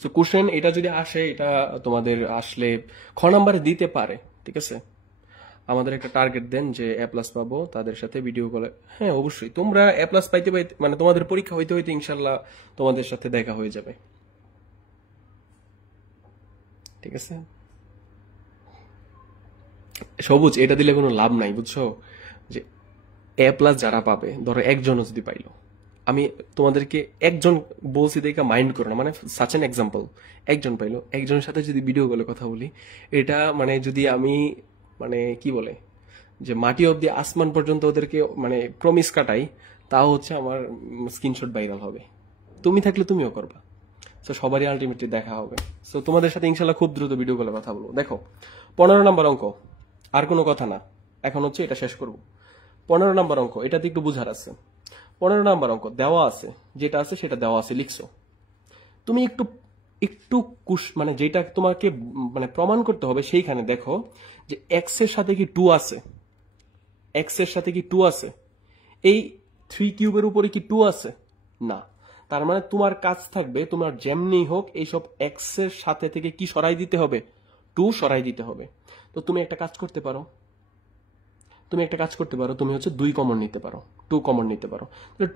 সো কোশ্চেন এটা যদি আসে, এটা তোমাদের আসলে খ নাম্বারে দিতে পারে, ঠিক আছে? আমাদের একটা টার্গেট দেন যে এ প্লাস পাবো, তাদের সাথে ভিডিও কলে। হ্যাঁ অবশ্যই, তোমরা এ প্লাস পাইতে মানে তোমাদের পরীক্ষা হইতে হইতে ইনশাল্লাহ তোমাদের সাথে দেখা হয়ে যাবে, ঠিক আছে? সবুজ, এটা দিলে কোনো লাভ নাই, বুঝছো? যে এ প্লাস যারা পাবে, ধরো একজনও যদি পাইলো, আমি তোমাদেরকে একজন বলছি দেখে মাইন্ড করো না, মানে সাচ এন এক্সাম্পল, একজন পাইলো, একজনের সাথে যদি ভিডিও কলে কথা বলি, এটা মানে যদি আমি মানে কি বলে যে মাটি অব্দি আসমান পর্যন্ত ওদেরকে মানে প্রমিস কাটাই, তাও হচ্ছে আমার স্ক্রিনশট ভাইরাল হবে। তুমি থাকলে তুমিও করবা। তো সবারই আলটিমেটলি দেখা হবে। তো তোমাদের সাথে ইনশাল্লাহ খুব দ্রুত ভিডিও কলে কথা বলবো। দেখো 15 নম্বর অঙ্ক, আর কোনো কথা না, এখন হচ্ছে এটা শেষ করব। 15 নম্বর অঙ্ক, এটাতে একটু বুঝার আছে। 15 নম্বর অঙ্ক দেওয়া আছে, যেটা আছে সেটা দেওয়া আছে, লিখছো। তুমি একটু একটু মানে যেটা তোমাকে মানে প্রমাণ করতে হবে সেইখানে দেখো যে এক্স এর সাথে কি 2 আছে, এক্স এর সাথে কি 2 আছে, এই 3 কিউবের উপরে কি 2 আছে না। তার মানে তোমার কাজ থাকবে, তোমার যেমনি হোক এইসব এক্স এর সাথে থেকে কি সরাই দিতে হবে, 2 সরাই দিতে হবে। তো তুমি একটা কাজ করতে পারো, তুমি হচ্ছে 2 কমন নিতে পারো, 2 কমন নিতে পারো।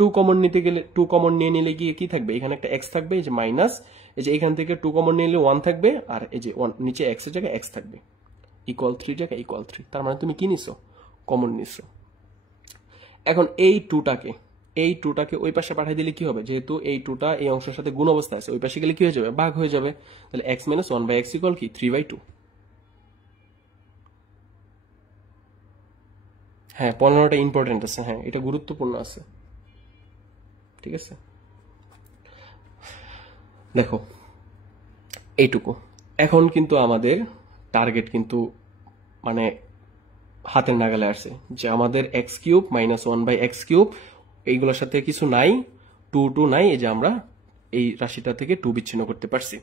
2 কমন নিতে গেলে 2 কমন নিয়ে নিলে গিয়ে কি থাকবে, এখানে একটা এক্স থাকবে, এই যে মাইনাস, এই যে এখান থেকে 2 কমন নিলে 1 থাকবে, আর এই যে 1 নিচে এক্স এর জায়গায় এক্স থাকবে, ইকুয়াল 3 জায়গায় ইকুয়াল 3। তার মানে তুমি কি নিছো, কমন নিছো। এখন এই 2টাকে ওই পাশে পাঠিয়ে দিলে কি হবে, যেহেতু এই 2টা এই অংশের সাথে গুণ অবস্থায় আছে, ওই পাশে গেলে কি হয়ে যাবে, ভাগ হয়ে যাবে। তাহলে x - 1/x ইকুয়াল কি 3/2। হ্যাঁ 15টা ইম্পর্টেন্ট আছে, হ্যাঁ এটা গুরুত্বপূর্ণ আছে, ঠিক আছে? দেখো এইটুকু, এখন কিন্তু আমাদের টার্গেট কিন্তু মানে হাতের নাগালে আসছে, যে আমাদের x³ - 1/x³ এইগুলোর সাথে কিছু নাই, টু টু নাই, এই যে আমরা এই রাশিটা থেকে টু বিচ্ছিন্ন করতে পারছি।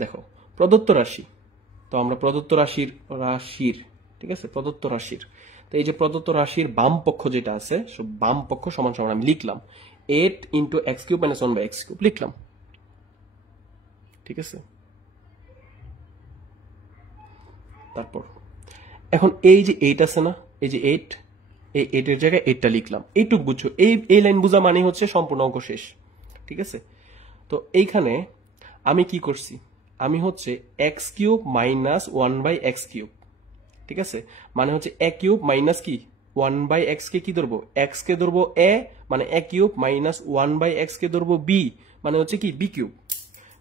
দেখো প্রদত্ত রাশি, তো আমরা প্রদত্ত রাশির ঠিক আছে, প্রদত্ত রাশির, তো এই যে প্রদত্ত রাশির বাম পক্ষ যেটা আছে, বাম পক্ষ সমান সমান আমি লিখলাম 8 into X cube minus 1 by X cube লিখলাম, ঠিক আছে। তারপর এখন এই যে 8 আছে না, এই যে 8, এই 8 এর জায়গায় 8টা লিখলাম, এইটুক বুঝছো, এই লাইন বোঝা মানে হচ্ছে সম্পূর্ণ অঙ্ক শেষ, ঠিক আছে। তো এইখানে আমি কি করছি, আমি হচ্ছে X cube minus 1 by X cube, ঠিক আছে, মানে হচ্ছে এ কিউব মাইনাস কি 1 বাই এক্স কে কি ধরবো, এক্স কে ধরবো এ, মানে a cube minus 1 by x কে ধরবো বি, মানে হচ্ছে কি বি কিউব।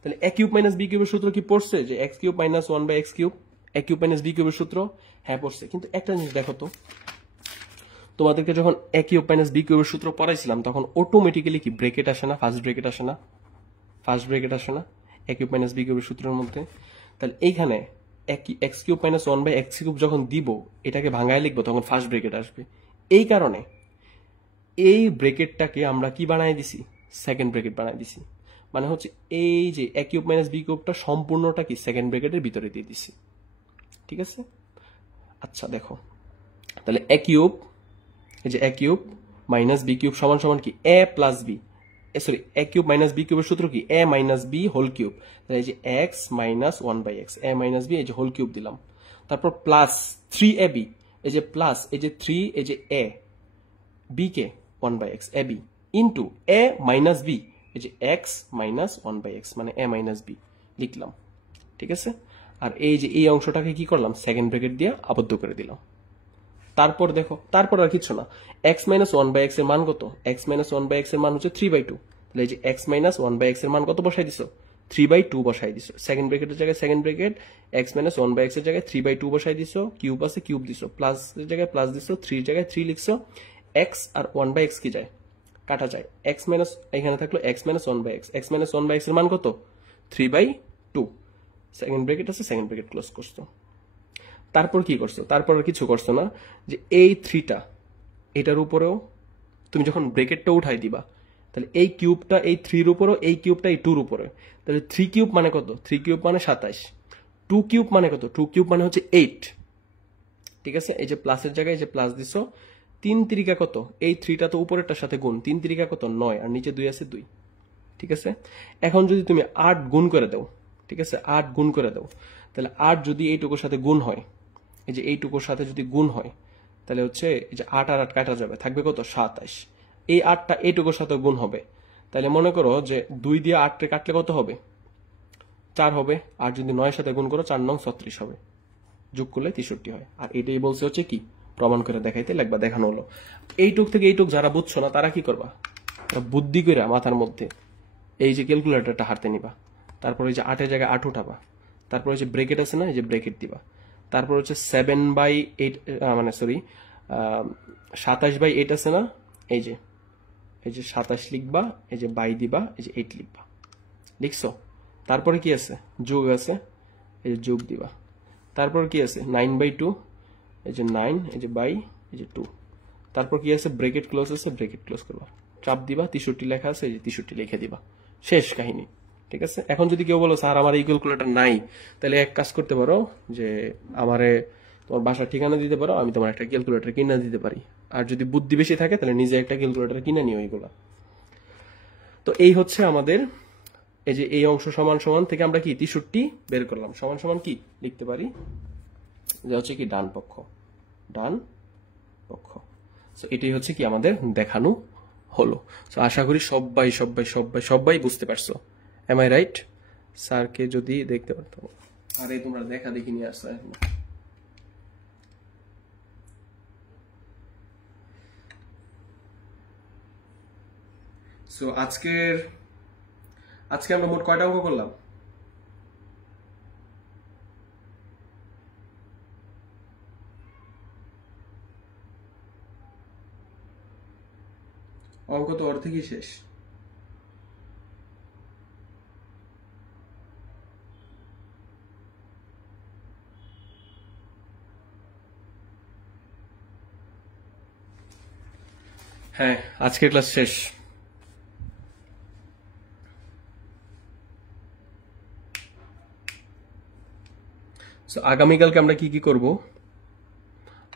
তাহলে এ কিউব মাইনাস বি কিউবের সূত্র কি পড়ছে, যে X cube minus 1 by X cube, A cube minus B কিউবের সূত্র, হ্যাঁ পড়ছে। কিন্তু একটা জিনিস দেখো তো, তোমাদেরকে যখন এ কিউব মাইনাস বি কিউবের সূত্র পড়াইছিলাম তখন অটোমেটিক্যালি কি ব্রেকেট আসে না, ফার্স্ট ব্রেকেট আসে না, ফার্স্ট ব্রেকেট আসে না এ কিউব মাইনাস বি কিউবের সূত্রের মধ্যে। তাহলে এইখানে X cube minus 1 by X cube যখন দিব, এটাকে ভাঙায় লিখবো, তখন ফার্স্ট ব্রেকেট আসবে। এই কারণে এই ব্রেকেটটাকে আমরা কি বানাই দিছি, সেকেন্ড ব্রেকেট বানাই দিছি, মানে হচ্ছে এই যে এ কিউব মাইনাস বি কিউবটা সম্পূর্ণটা কি সেকেন্ড ব্রেকেটের ভিতরে দিয়ে দিছি, ঠিক আছে। আচ্ছা দেখো, তাহলে এ কিউব, এই যে A cube minus B cube সমান সমান কি এ plus B, sorry A cube minus B কিউবের সূত্র কি এ মাইনাস বি হোল কিউব, তাহলে এই যে X minus 1 by x, A minus B, এই যে হোল কিউব দিলাম, তারপর প্লাস 3ab, এই যে প্লাস এই যে 3, এই যে এ বি কে 1 by x a b into a minus B, এই যে এক্স মাইনাস 1 বাই এক্স, মানে এ মাইনাস বি লিখলাম, ঠিক আছে। আর এই যে এই অংশটাকে কি করলাম, সেকেন্ড ব্র্যাকেট দিয়ে আবদ্ধ করে দিলাম। তারপর দেখো, তারপর আর কিছু না, এক্স মাইনাস 1 বাই এক্স এর মান কত, এক্স মাইনাস 1 বাই এক্স এর মান হচ্ছে 3/2, তাহলে এই যে এক্স মাইনাস 1 বাই এক্স এর মান কত বসাই দিছো, 3/2 বসাই দিছো, সেকেন্ড ব্র্যাকেটের জায়গায় second bracket, X minus 1 by X এর জায়গায় 3/2 বসাই দিছো, কিউব আছে কিউব দিছো, প্লাস এর জায়গায় প্লাস দিছো, 3 এর জায়গায় 3 লিখছো, এক্স আর 1 বাই এক্স কি যায়, কাটা যায়, এক্স মাইনাস এখানে থাকলো X minus 1 by x, X minus 1 by X এর মান কত 3/2, সেকেন্ড ব্র্যাকেট আছে, সেকেন্ড ব্র্যাকেট ক্লোজ করছো। তারপর কি করছো, তারপর আর কিছু করছো না, যে এই 3টা এটার উপরেও তুমি যখন ব্রেকেটটা উঠাই দিবা, তাহলে এই কিউবটা এই 3 এর উপরেও, এই কিউবটা এই 2 এর উপরে, তাহলে 3 কিউব মানে কত, 3 কিউব মানে 27, 2 কিউব মানে কত, 2 কিউব মানে হচ্ছে 8, ঠিক আছে। এই যে প্লাসের জায়গায় এই যে প্লাস দিছো, 3 তিরিকা কত, এই 3টা তো উপরেরটার সাথে গুণ, 3 তিরিকা কত 9, আর নিচে 2 আছে 2, ঠিক আছে। এখন যদি তুমি 8 গুণ করে দাও, ঠিক আছে, 8 গুণ করে দাও, তাহলে 8 যদি এইটুকুর সাথে গুণ হয়, এই যে এইটুকুর সাথে যদি গুণ হয়, তাহলে হচ্ছে এই যে 8 আর 8 কাটা যাবে, থাকবে কত 27, এই 8টা এইটুকুর সাথে গুণ হবে, তাহলে মনে করো যে 2 দিয়ে 8 কে কাটলে কত হবে 4 হবে, আর যদি 9 এর সাথে গুণ করো 4 নং 36 হবে, যোগ করলে 63 হয়। আর এটাই বলছে হচ্ছে কি প্রমাণ করে দেখাইতে লাগবা, দেখানো হলো। এইটুক থেকে এইটুক যারা বুঝছো না তারা কি করবা, বুদ্ধি করে মাথার মধ্যে এই যে ক্যালকুলেটরটা হাতে নিবা, তারপর এই যে 8 এর জায়গায় 8 উঠাবা, তারপর এই যে ব্রেকেট আছে না, এই যে ব্রেকেট দিবা, তারপর হচ্ছে 7/8 মানে সরি 27/8 আছে না, এই যে 27 লিখবা, এই যে বাই দিবা, এই যে 8 লিখবা, লিখছো। তারপরে কি আছে, যোগ আছে, এই যে যোগ দিবা, তারপর কি আছে 9/2, এই যে 9, এই যে বাই, এই যে 2, তারপর কি আছে ব্রেকেট ক্লোজ আছে, ব্রেকেট ক্লোজ করবা, চাপ দিবা, 63 লেখা আছে, এই যে 63 লিখে দিবা, শেষ কাহিনী, ঠিক আছে। এখন যদি কেউ বলো স্যার আমার এই ক্যালকুলেটর নাই, তাহলে এক কাজ করতে পারো, যে আমারে তোমার বাসার ঠিকানা দিতে পারো, আমি তোমার একটা ক্যালকুলেটর কিনে দিতে পারি, আর যদি বুদ্ধি বেশি থাকে তাহলে নিজে একটা ক্যালকুলেটর কিনে নিও এইগুলা। তো এই হচ্ছে আমাদের এই যে এই অংশ সমান সমান থেকে আমরা কি 63 বের করলাম, সমান সমান কি লিখতে পারি, যে হচ্ছে কি ডান পক্ষ, ডান পক্ষ। সো এটাই হচ্ছে কি আমাদের দেখানো হলো। সো আশা করি সবাই সবাই সবাই সবাই বুঝতে পারছো, এম আই রাইট? স্যারকে যদি দেখতে পারতাম, আরে তোমরা দেখা দেখি নিয়ে আসছো এখন। সো আজকে আমরা মোট কয়টা অঙ্ক করলাম, অঙ্ক তো অর্ধেকই শেষ। হ্যাঁ, আজকের ক্লাস শেষ। আগামীকালকে আমরা কি কি করব?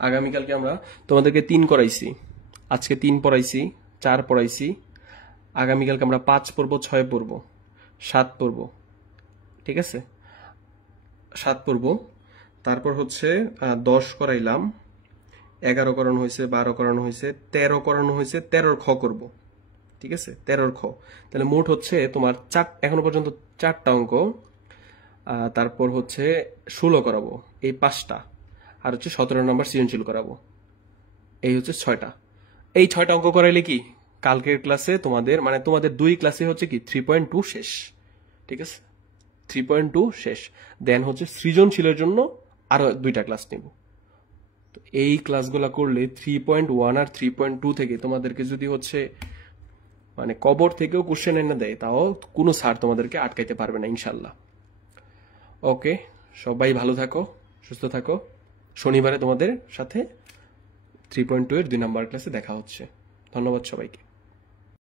আগামীকালকে আমরা তোমাদেরকে 3 করাইছি, আজকে 3 পড়াইছি, 4 পড়াইছি। আগামীকালকে আমরা 5 পড়বো, 6 পড়বো, 7 পড়বো। ঠিক আছে, 7 পড়বো। তারপর হচ্ছে 10 করাইলাম, 11 করানো হয়েছে, 12 করানো হয়েছে, 13 করানো হয়েছে, 13 খ করব। ঠিক আছে, 13 খ। তাহলে মোট হচ্ছে তোমার এখনো পর্যন্ত 4টা অঙ্ক। তারপর হচ্ছে 16 করাবো, এই 5টা। আর হচ্ছে 17 নম্বর সৃজনশীল করাবো, এই হচ্ছে 6টা। এই 6টা অঙ্ক করাইলে কি কালকের ক্লাসে তোমাদের মানে তোমাদের 2 ক্লাসে হচ্ছে কি 3.2 শেষ। ঠিক আছে, 3.2 শেষ। দেন হচ্ছে সৃজনশীলের জন্য আরো 2টা ক্লাস নেব। তো এই ক্লাসগুলো করলে 3.1 আর 3.2 থেকে তোমাদেরকে যদি হচ্ছে মানে কবর থেকেও কোশ্চেন এনে দেয়, তাও কোনো স্যার তোমাদেরকে আটকাইতে পারবে না ইনশাল্লাহ। ওকে, সবাই ভালো থাকো, সুস্থ থাকো। শনিবারে তোমাদের সাথে 3.2 এর 2 নাম্বার ক্লাসে দেখা হচ্ছে। ধন্যবাদ সবাইকে।